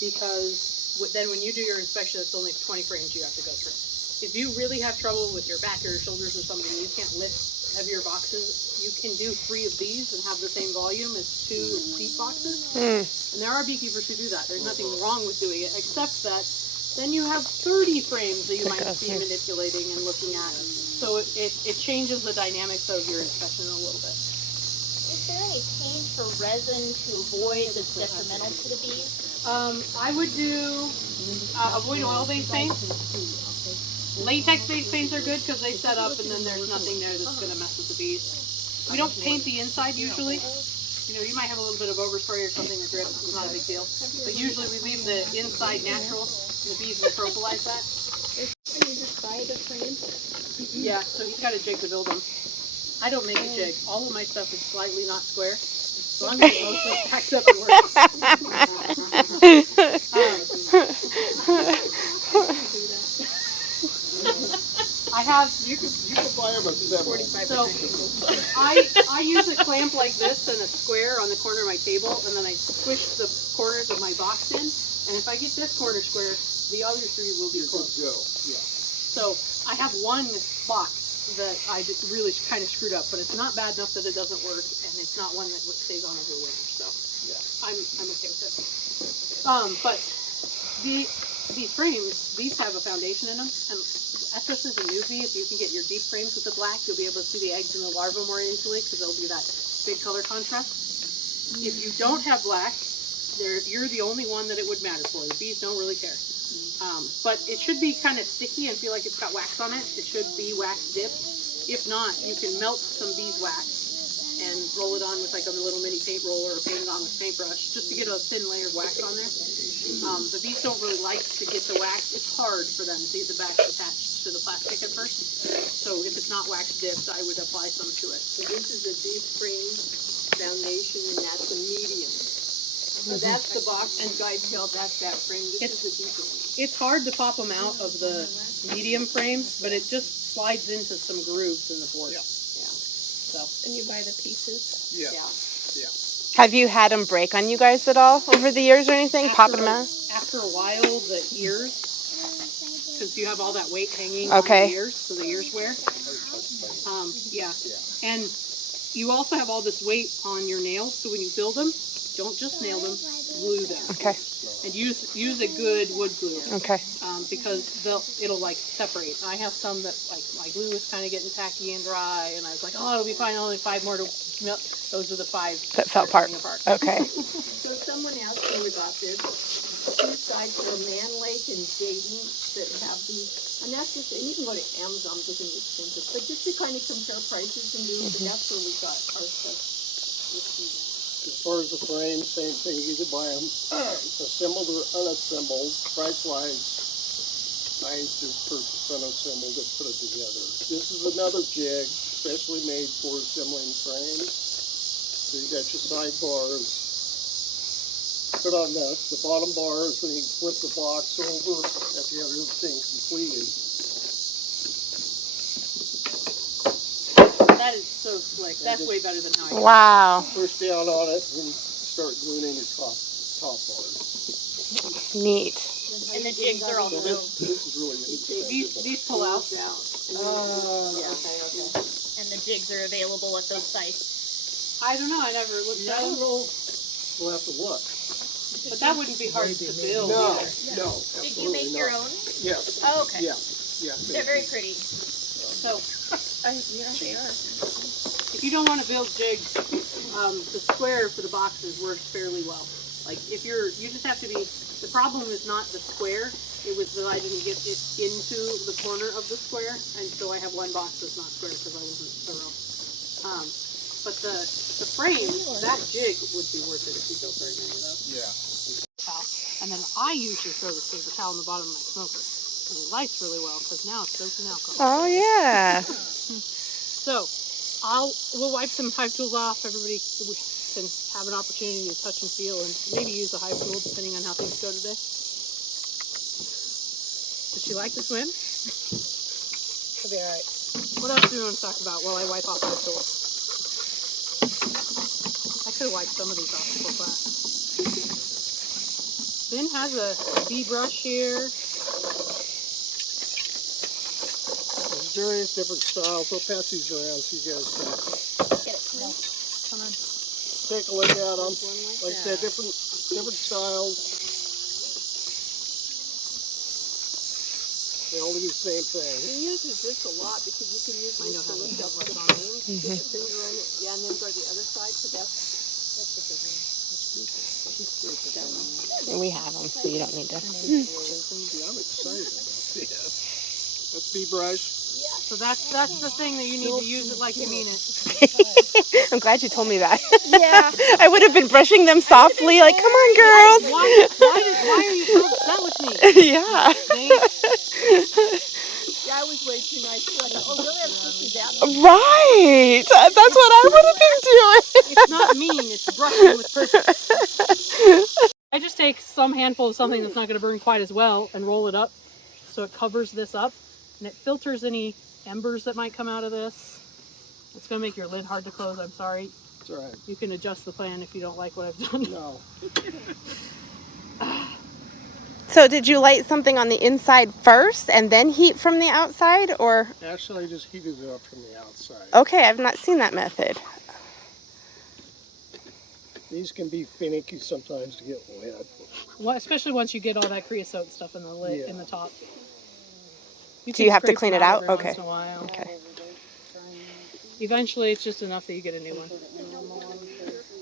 because then when you do your inspection, it's only 20 frames you have to go through. If you really have trouble with your back or your shoulders or something, you can't lift heavier boxes, you can do 3 of these and have the same volume as 2 deep boxes. And there are beekeepers who do that. There's nothing wrong with doing it, except that then you have 30 frames that you might be manipulating and looking at. So it changes the dynamics of your inspection a little bit. Is there any paint for resin to avoid that's detrimental to the bees? I would do avoid oil-based paints. Latex-based paints are good because they set up and then there's nothing there that's going to mess with the bees. We don't paint the inside usually. You know, you might have a little bit of overspray or something that drips. It's not a big deal. But usually we leave the inside natural. And the bees will fertilize that. Can you just buy the frames? Yeah, so he's got a jig to build them. I don't make a jig. All of my stuff is slightly not square. So I'm gonna load those packs up and work. I have. You could buy them a several. So I use a clamp like this and a square on the corner of my table, and then I squish the corners of my box in. And if I get this corner square, the other three will be You're good closed. to go. Yeah. So I have one box that I really kind of screwed up, but it's not bad enough that it doesn't work, and it's not one that stays on every winter. So I'm okay with it. But these frames, these have a foundation in them, and especially as a newbie, if you can get your deep frames with the black, you'll be able to see the eggs and the larvae more easily because there'll be that big color contrast. If you don't have black, you're the only one that it would matter for. The bees don't really care. But it should be kind of sticky and feel like it's got wax on it. It should be wax dipped. If not, you can melt some beeswax and roll it on with like a little mini paint roller or paint it on with a paintbrush just to get a thin layer of wax on there. The bees don't really like to get the wax. It's hard for them to get the wax attached to the plastic at first. So if it's not wax dipped, I would apply some to it. So this is a deep frame foundation, and that's a medium. So that's the box you guys held, that's that frame. This is a deep frame. It's hard to pop them out of the medium frames, but it just slides into some grooves in the board. Yeah. So. And you buy the pieces? Yeah. Have you had them break on you guys at all over the years or anything? Popping them out? After a while, the ears, because you have all that weight hanging Okay. on the ears, so the ears wear. Yeah. And you also have all this weight on your nails, so when you build them, don't just nail them, glue them. Okay. And use a good wood glue. Okay. Because it'll like separate. I have some that like my glue is kind of getting tacky and dry, and I was like, oh, it'll be fine. Only 5 more to melt. Those are the 5 That fell apart. Okay. So someone asked me about this. Two sites are Man Lake and Dayton that have these, and that's just, and you can go to Amazon, they're going to be expensive, but just to kind of compare prices and these, but that's where we got our stuff. As far as the frame, same thing. You can buy them assembled or unassembled. Price-wise, I just purchased unassembled and put it together. This is another jig, specially made for assembling frames. So you got your side bars. Put on the bottom bars, and you can flip the box over after you have everything completed. That is so slick. That's way better than how I do it. Wow. Push down on it and start gluing in your top bars. Neat. And the jigs are So also. this is really neat. These pull out. And the jigs are available at those sites. I don't know. I never looked Yeah, I at don't them. know. We'll have to look. But that wouldn't be hard to build. No, either. no, Did you make absolutely your not. own? Yes. Oh, okay. Yeah. They're very pretty. So Yeah, they are. if you don't want to build jigs, the square for the boxes works fairly well. Like if you just have to be. The problem is not the square. It was that I didn't get it into the corner of the square, and so I have one box that's not square because I wasn't thorough. But the frames, that jig would be worth it if you built very many of those. Yeah. And then I usually throw the paper towel in the bottom of my smoker. And it lights really well because now it's soaked in alcohol. Oh, yeah. So we'll wipe some hive tools off. Everybody can have an opportunity to touch and feel and maybe use a hive tool depending on how things go today. Does she like to swim? She'll be all right. What else do we want to talk about while I wipe off hive tools? I could have wiped some of these off before class. Ben has a bee brush here. There's various different styles. I'll pass these around so you guys can Come on. take a look at them. Like I said, different styles. They all do the same thing. He uses this a lot because you can use Mine this don't to have lift up what's the on it. frame. Put your finger in it, yeah, and then go to the other side, so that's a good one. We have them, so you don't need to. See, I'm excited about this. That's bee brush. So that's the thing that you need to use it like you mean it. I'm glad you told me that. Yeah. I would have been brushing them softly, like, come on, girls. Why are you so upset with me? Yeah. Yeah, I was way too nice. So I thought, oh, really? I'm supposed to do that? Right. That's what I would have been doing. It's not mean, it's brushing with purpose. I just take some handful of something that's not going to burn quite as well and roll it up so it covers this up and it filters any embers that might come out of this. It's going to make your lid hard to close, I'm sorry. It's all right. You can adjust the plan if you don't like what I've done. No. So did you light something on the inside first and then heat from the outside, or? Actually, I just heated it up from the outside. Okay, I've not seen that method. These can be finicky sometimes to get wet. Well, especially once you get all that creosote stuff in the lid, in the top. Do can you have to scrape clean them it out? every Okay. once in a while. Okay. Eventually, it's just enough that you get a new one.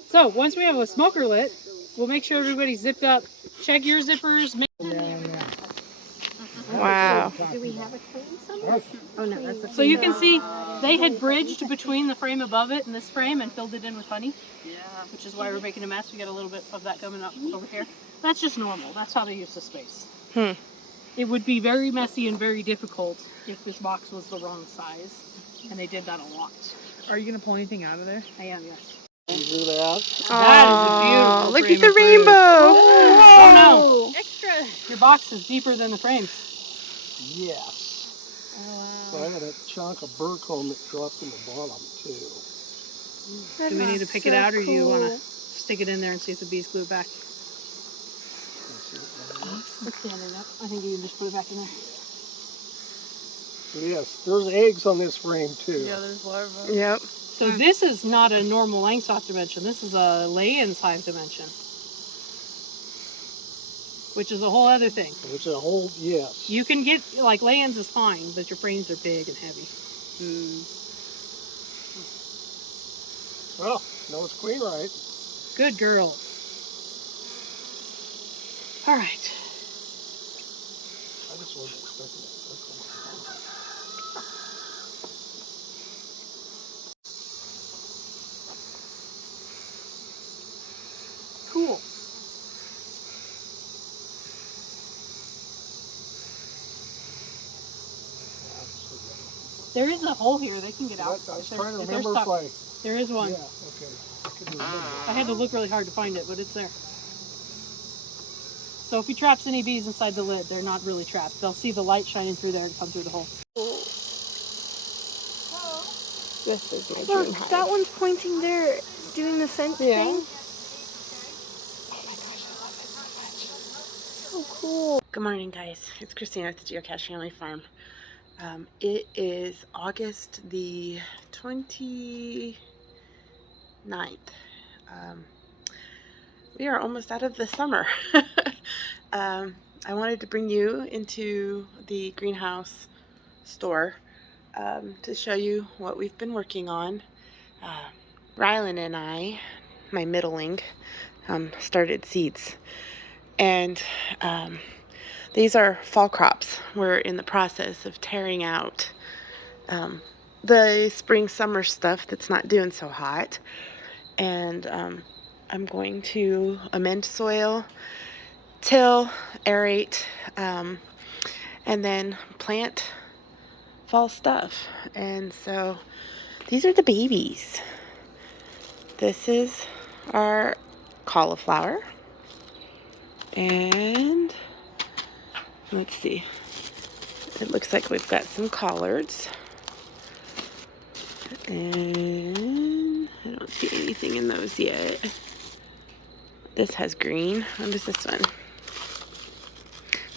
So once we have a smoker lit, we'll make sure everybody's zipped up. Check your zippers. Wow. Do we have a clean summer? Oh, no, that's a So you can see they had bridged between the frame above it and this frame and filled it in with honey. Yeah. Which is why we're making a mess. We got a little bit of that coming up over here. That's just normal. That's how they use the space. It would be very messy and very difficult if this box was the wrong size. And they did that a lot. Are you gonna pull anything out of there? I am, yes. You do that. That is a beautiful Look frame at the of fruit. rainbow. Oh no. Extra. Your box is deeper than the frames. Yes. Oh, wow. So I had a chunk of burr comb that dropped in the bottom too. Do we need to pick it out, or do you want to stick it in there and see if the bees glue it back? It's standing up. I think you can just put it back in there. Yes, there's eggs on this frame too. Yeah, there's larvae. Yep. So this is not a normal Langstroth dimension. This is a lay-in's hive dimension, which is a whole other thing. It's a whole, yes. You can get, like, lay-ins is fine, but your frames are big and heavy. Well, no, it's queen right. Good girl. All right. I just wasn't expecting it. Cool. There is a hole here. They can get out. I was if trying to they're remember stuck. if There is I, one. yeah, okay. I couldn't remember. I had to look really hard to find it, but it's there. So if he traps any bees inside the lid, they're not really trapped. They'll see the light shining through there and come through the hole. This is my Look, dream hive. that one's pointing there, doing the fence Yeah. thing. Oh my gosh, I love it so much. So cool. Good morning, guys. It's Christina at the Geocache Family Farm. It is August the 29th. We are almost out of the summer. I wanted to bring you into the greenhouse store to show you what we've been working on. Rylan and I, my middling, started seeds. And these are fall crops. We're in the process of tearing out the spring summer stuff that's not doing so hot. And I'm going to amend soil, till, aerate, and then plant fall stuff. And so these are the babies. This is our cauliflower. And let's see. It looks like we've got some collards. And I don't see anything in those yet. This has green. What is this one?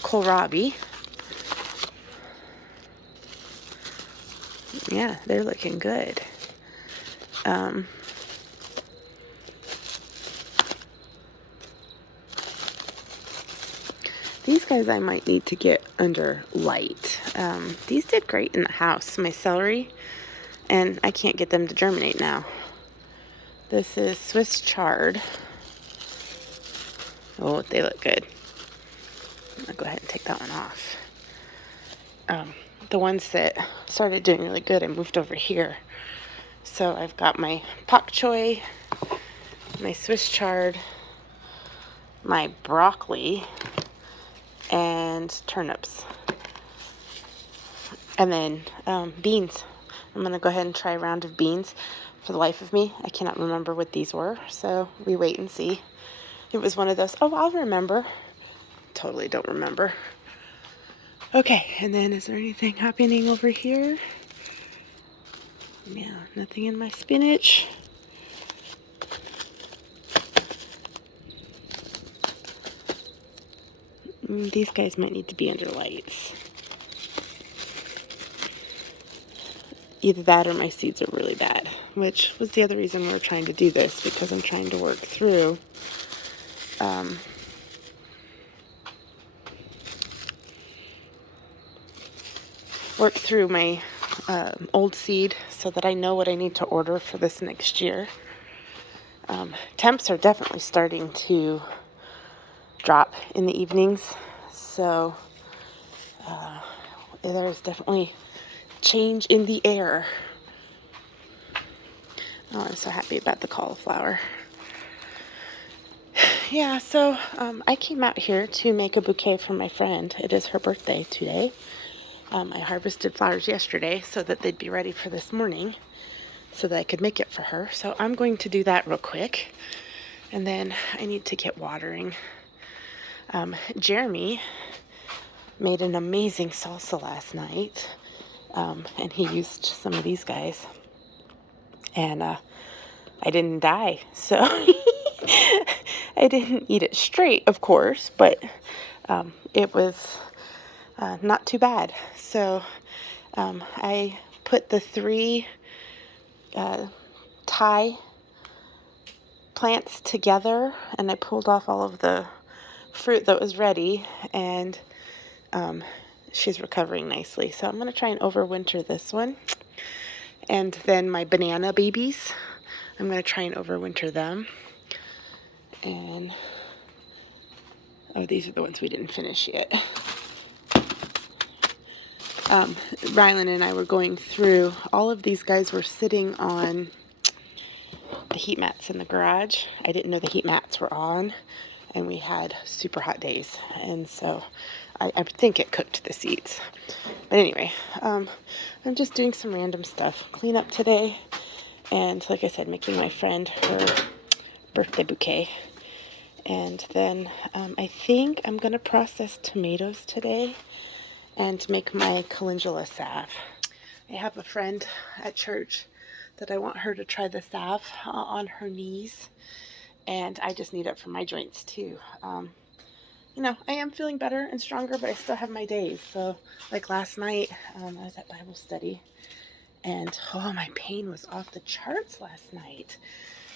Kohlrabi. Yeah, they're looking good. These guys I might need to get under light. These did great in the house. My celery, and I can't get them to germinate now. This is Swiss chard. Oh, they look good. I'll go ahead and take that one off. The ones that started doing really good, I moved over here. So I've got my pak choi, my Swiss chard, my broccoli, and turnips. And then beans. I'm going to go ahead and try a round of beans. For the life of me, I cannot remember what these were, so we wait and see. It was one of those, oh, I'll remember. Totally don't remember. Okay, and then is there anything happening over here? Yeah, nothing in my spinach. These guys might need to be under lights. Either that or my seeds are really bad, which was the other reason we were trying to do this, because I'm trying to work through my old seed so that I know what I need to order for this next year. Temps are definitely starting to drop in the evenings, so there's definitely change in the air. Oh, I'm so happy about the cauliflower. Yeah, so I came out here to make a bouquet for my friend. It is her birthday today. I harvested flowers yesterday so that they'd be ready for this morning so that I could make it for her. So I'm going to do that real quick. And then I need to get watering. Jeremy made an amazing salsa last night. And he used some of these guys. And I didn't die. So I didn't eat it straight, of course. But it was not too bad. So I put the 3 Thai plants together, and I pulled off all of the fruit that was ready, and she's recovering nicely. So I'm going to try and overwinter this one. And then my banana babies, I'm going to try and overwinter them. And oh, these are the ones we didn't finish yet. Rylan and I were going through, all of these guys were sitting on the heat mats in the garage. I didn't know the heat mats were on, and we had super hot days, and so I think it cooked the seeds. But anyway, I'm just doing some random stuff. Clean up today, and like I said, making my friend her birthday bouquet. And then I think I'm going to process tomatoes today and make my calendula salve. I have a friend at church that I want her to try the salve on her knees, and I just need it for my joints too. You know, I am feeling better and stronger, but I still have my days. So like last night, I was at Bible study, and oh, my pain was off the charts last night.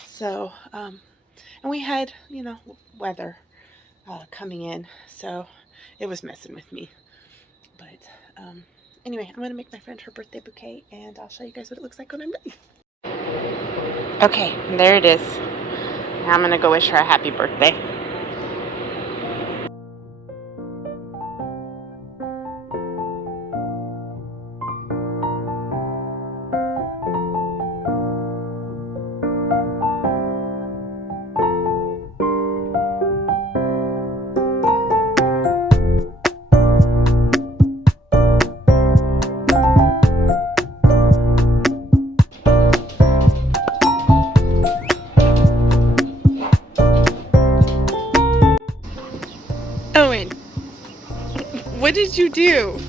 So, and we had, you know, weather coming in, so it was messing with me. But anyway, I'm going to make my friend her birthday bouquet, and I'll show you guys what it looks like when I'm done. Okay, there it is. Now I'm going to go wish her a happy birthday. Owen, what did you do?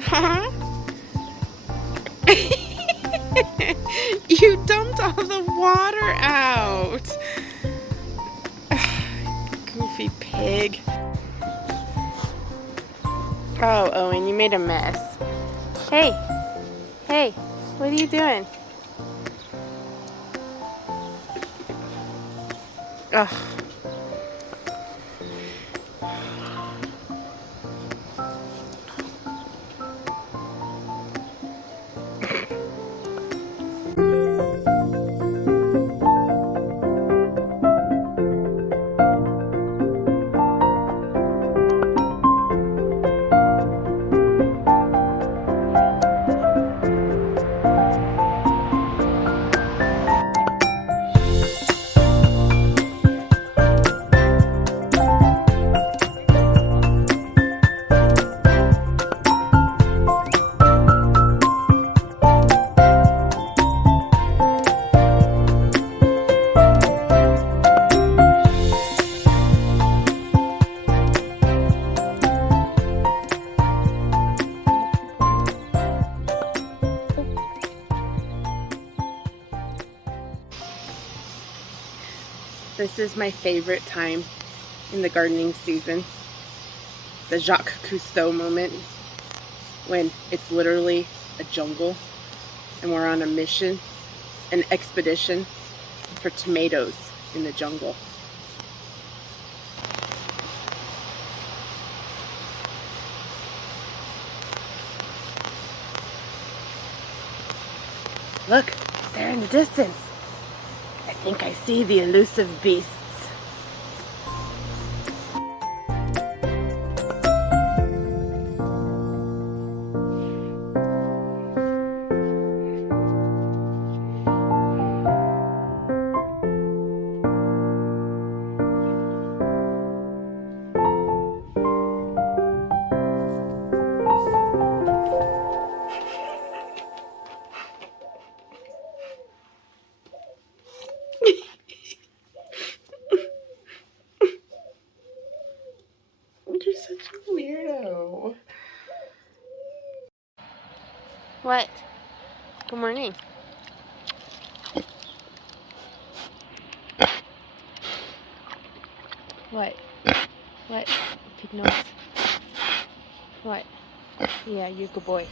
Huh? You dumped all the water out. Goofy pig. Oh, Owen, you made a mess. Hey, hey, what are you doing? Ugh. This is my favorite time in the gardening season. The Jacques Cousteau moment, when it's literally a jungle and we're on a mission, an expedition for tomatoes in the jungle. Look, there in the distance. I think I see the elusive beasts. You're such a weirdo. What? Good morning. What? What? Pig nose. What? Yeah, you're a good boy.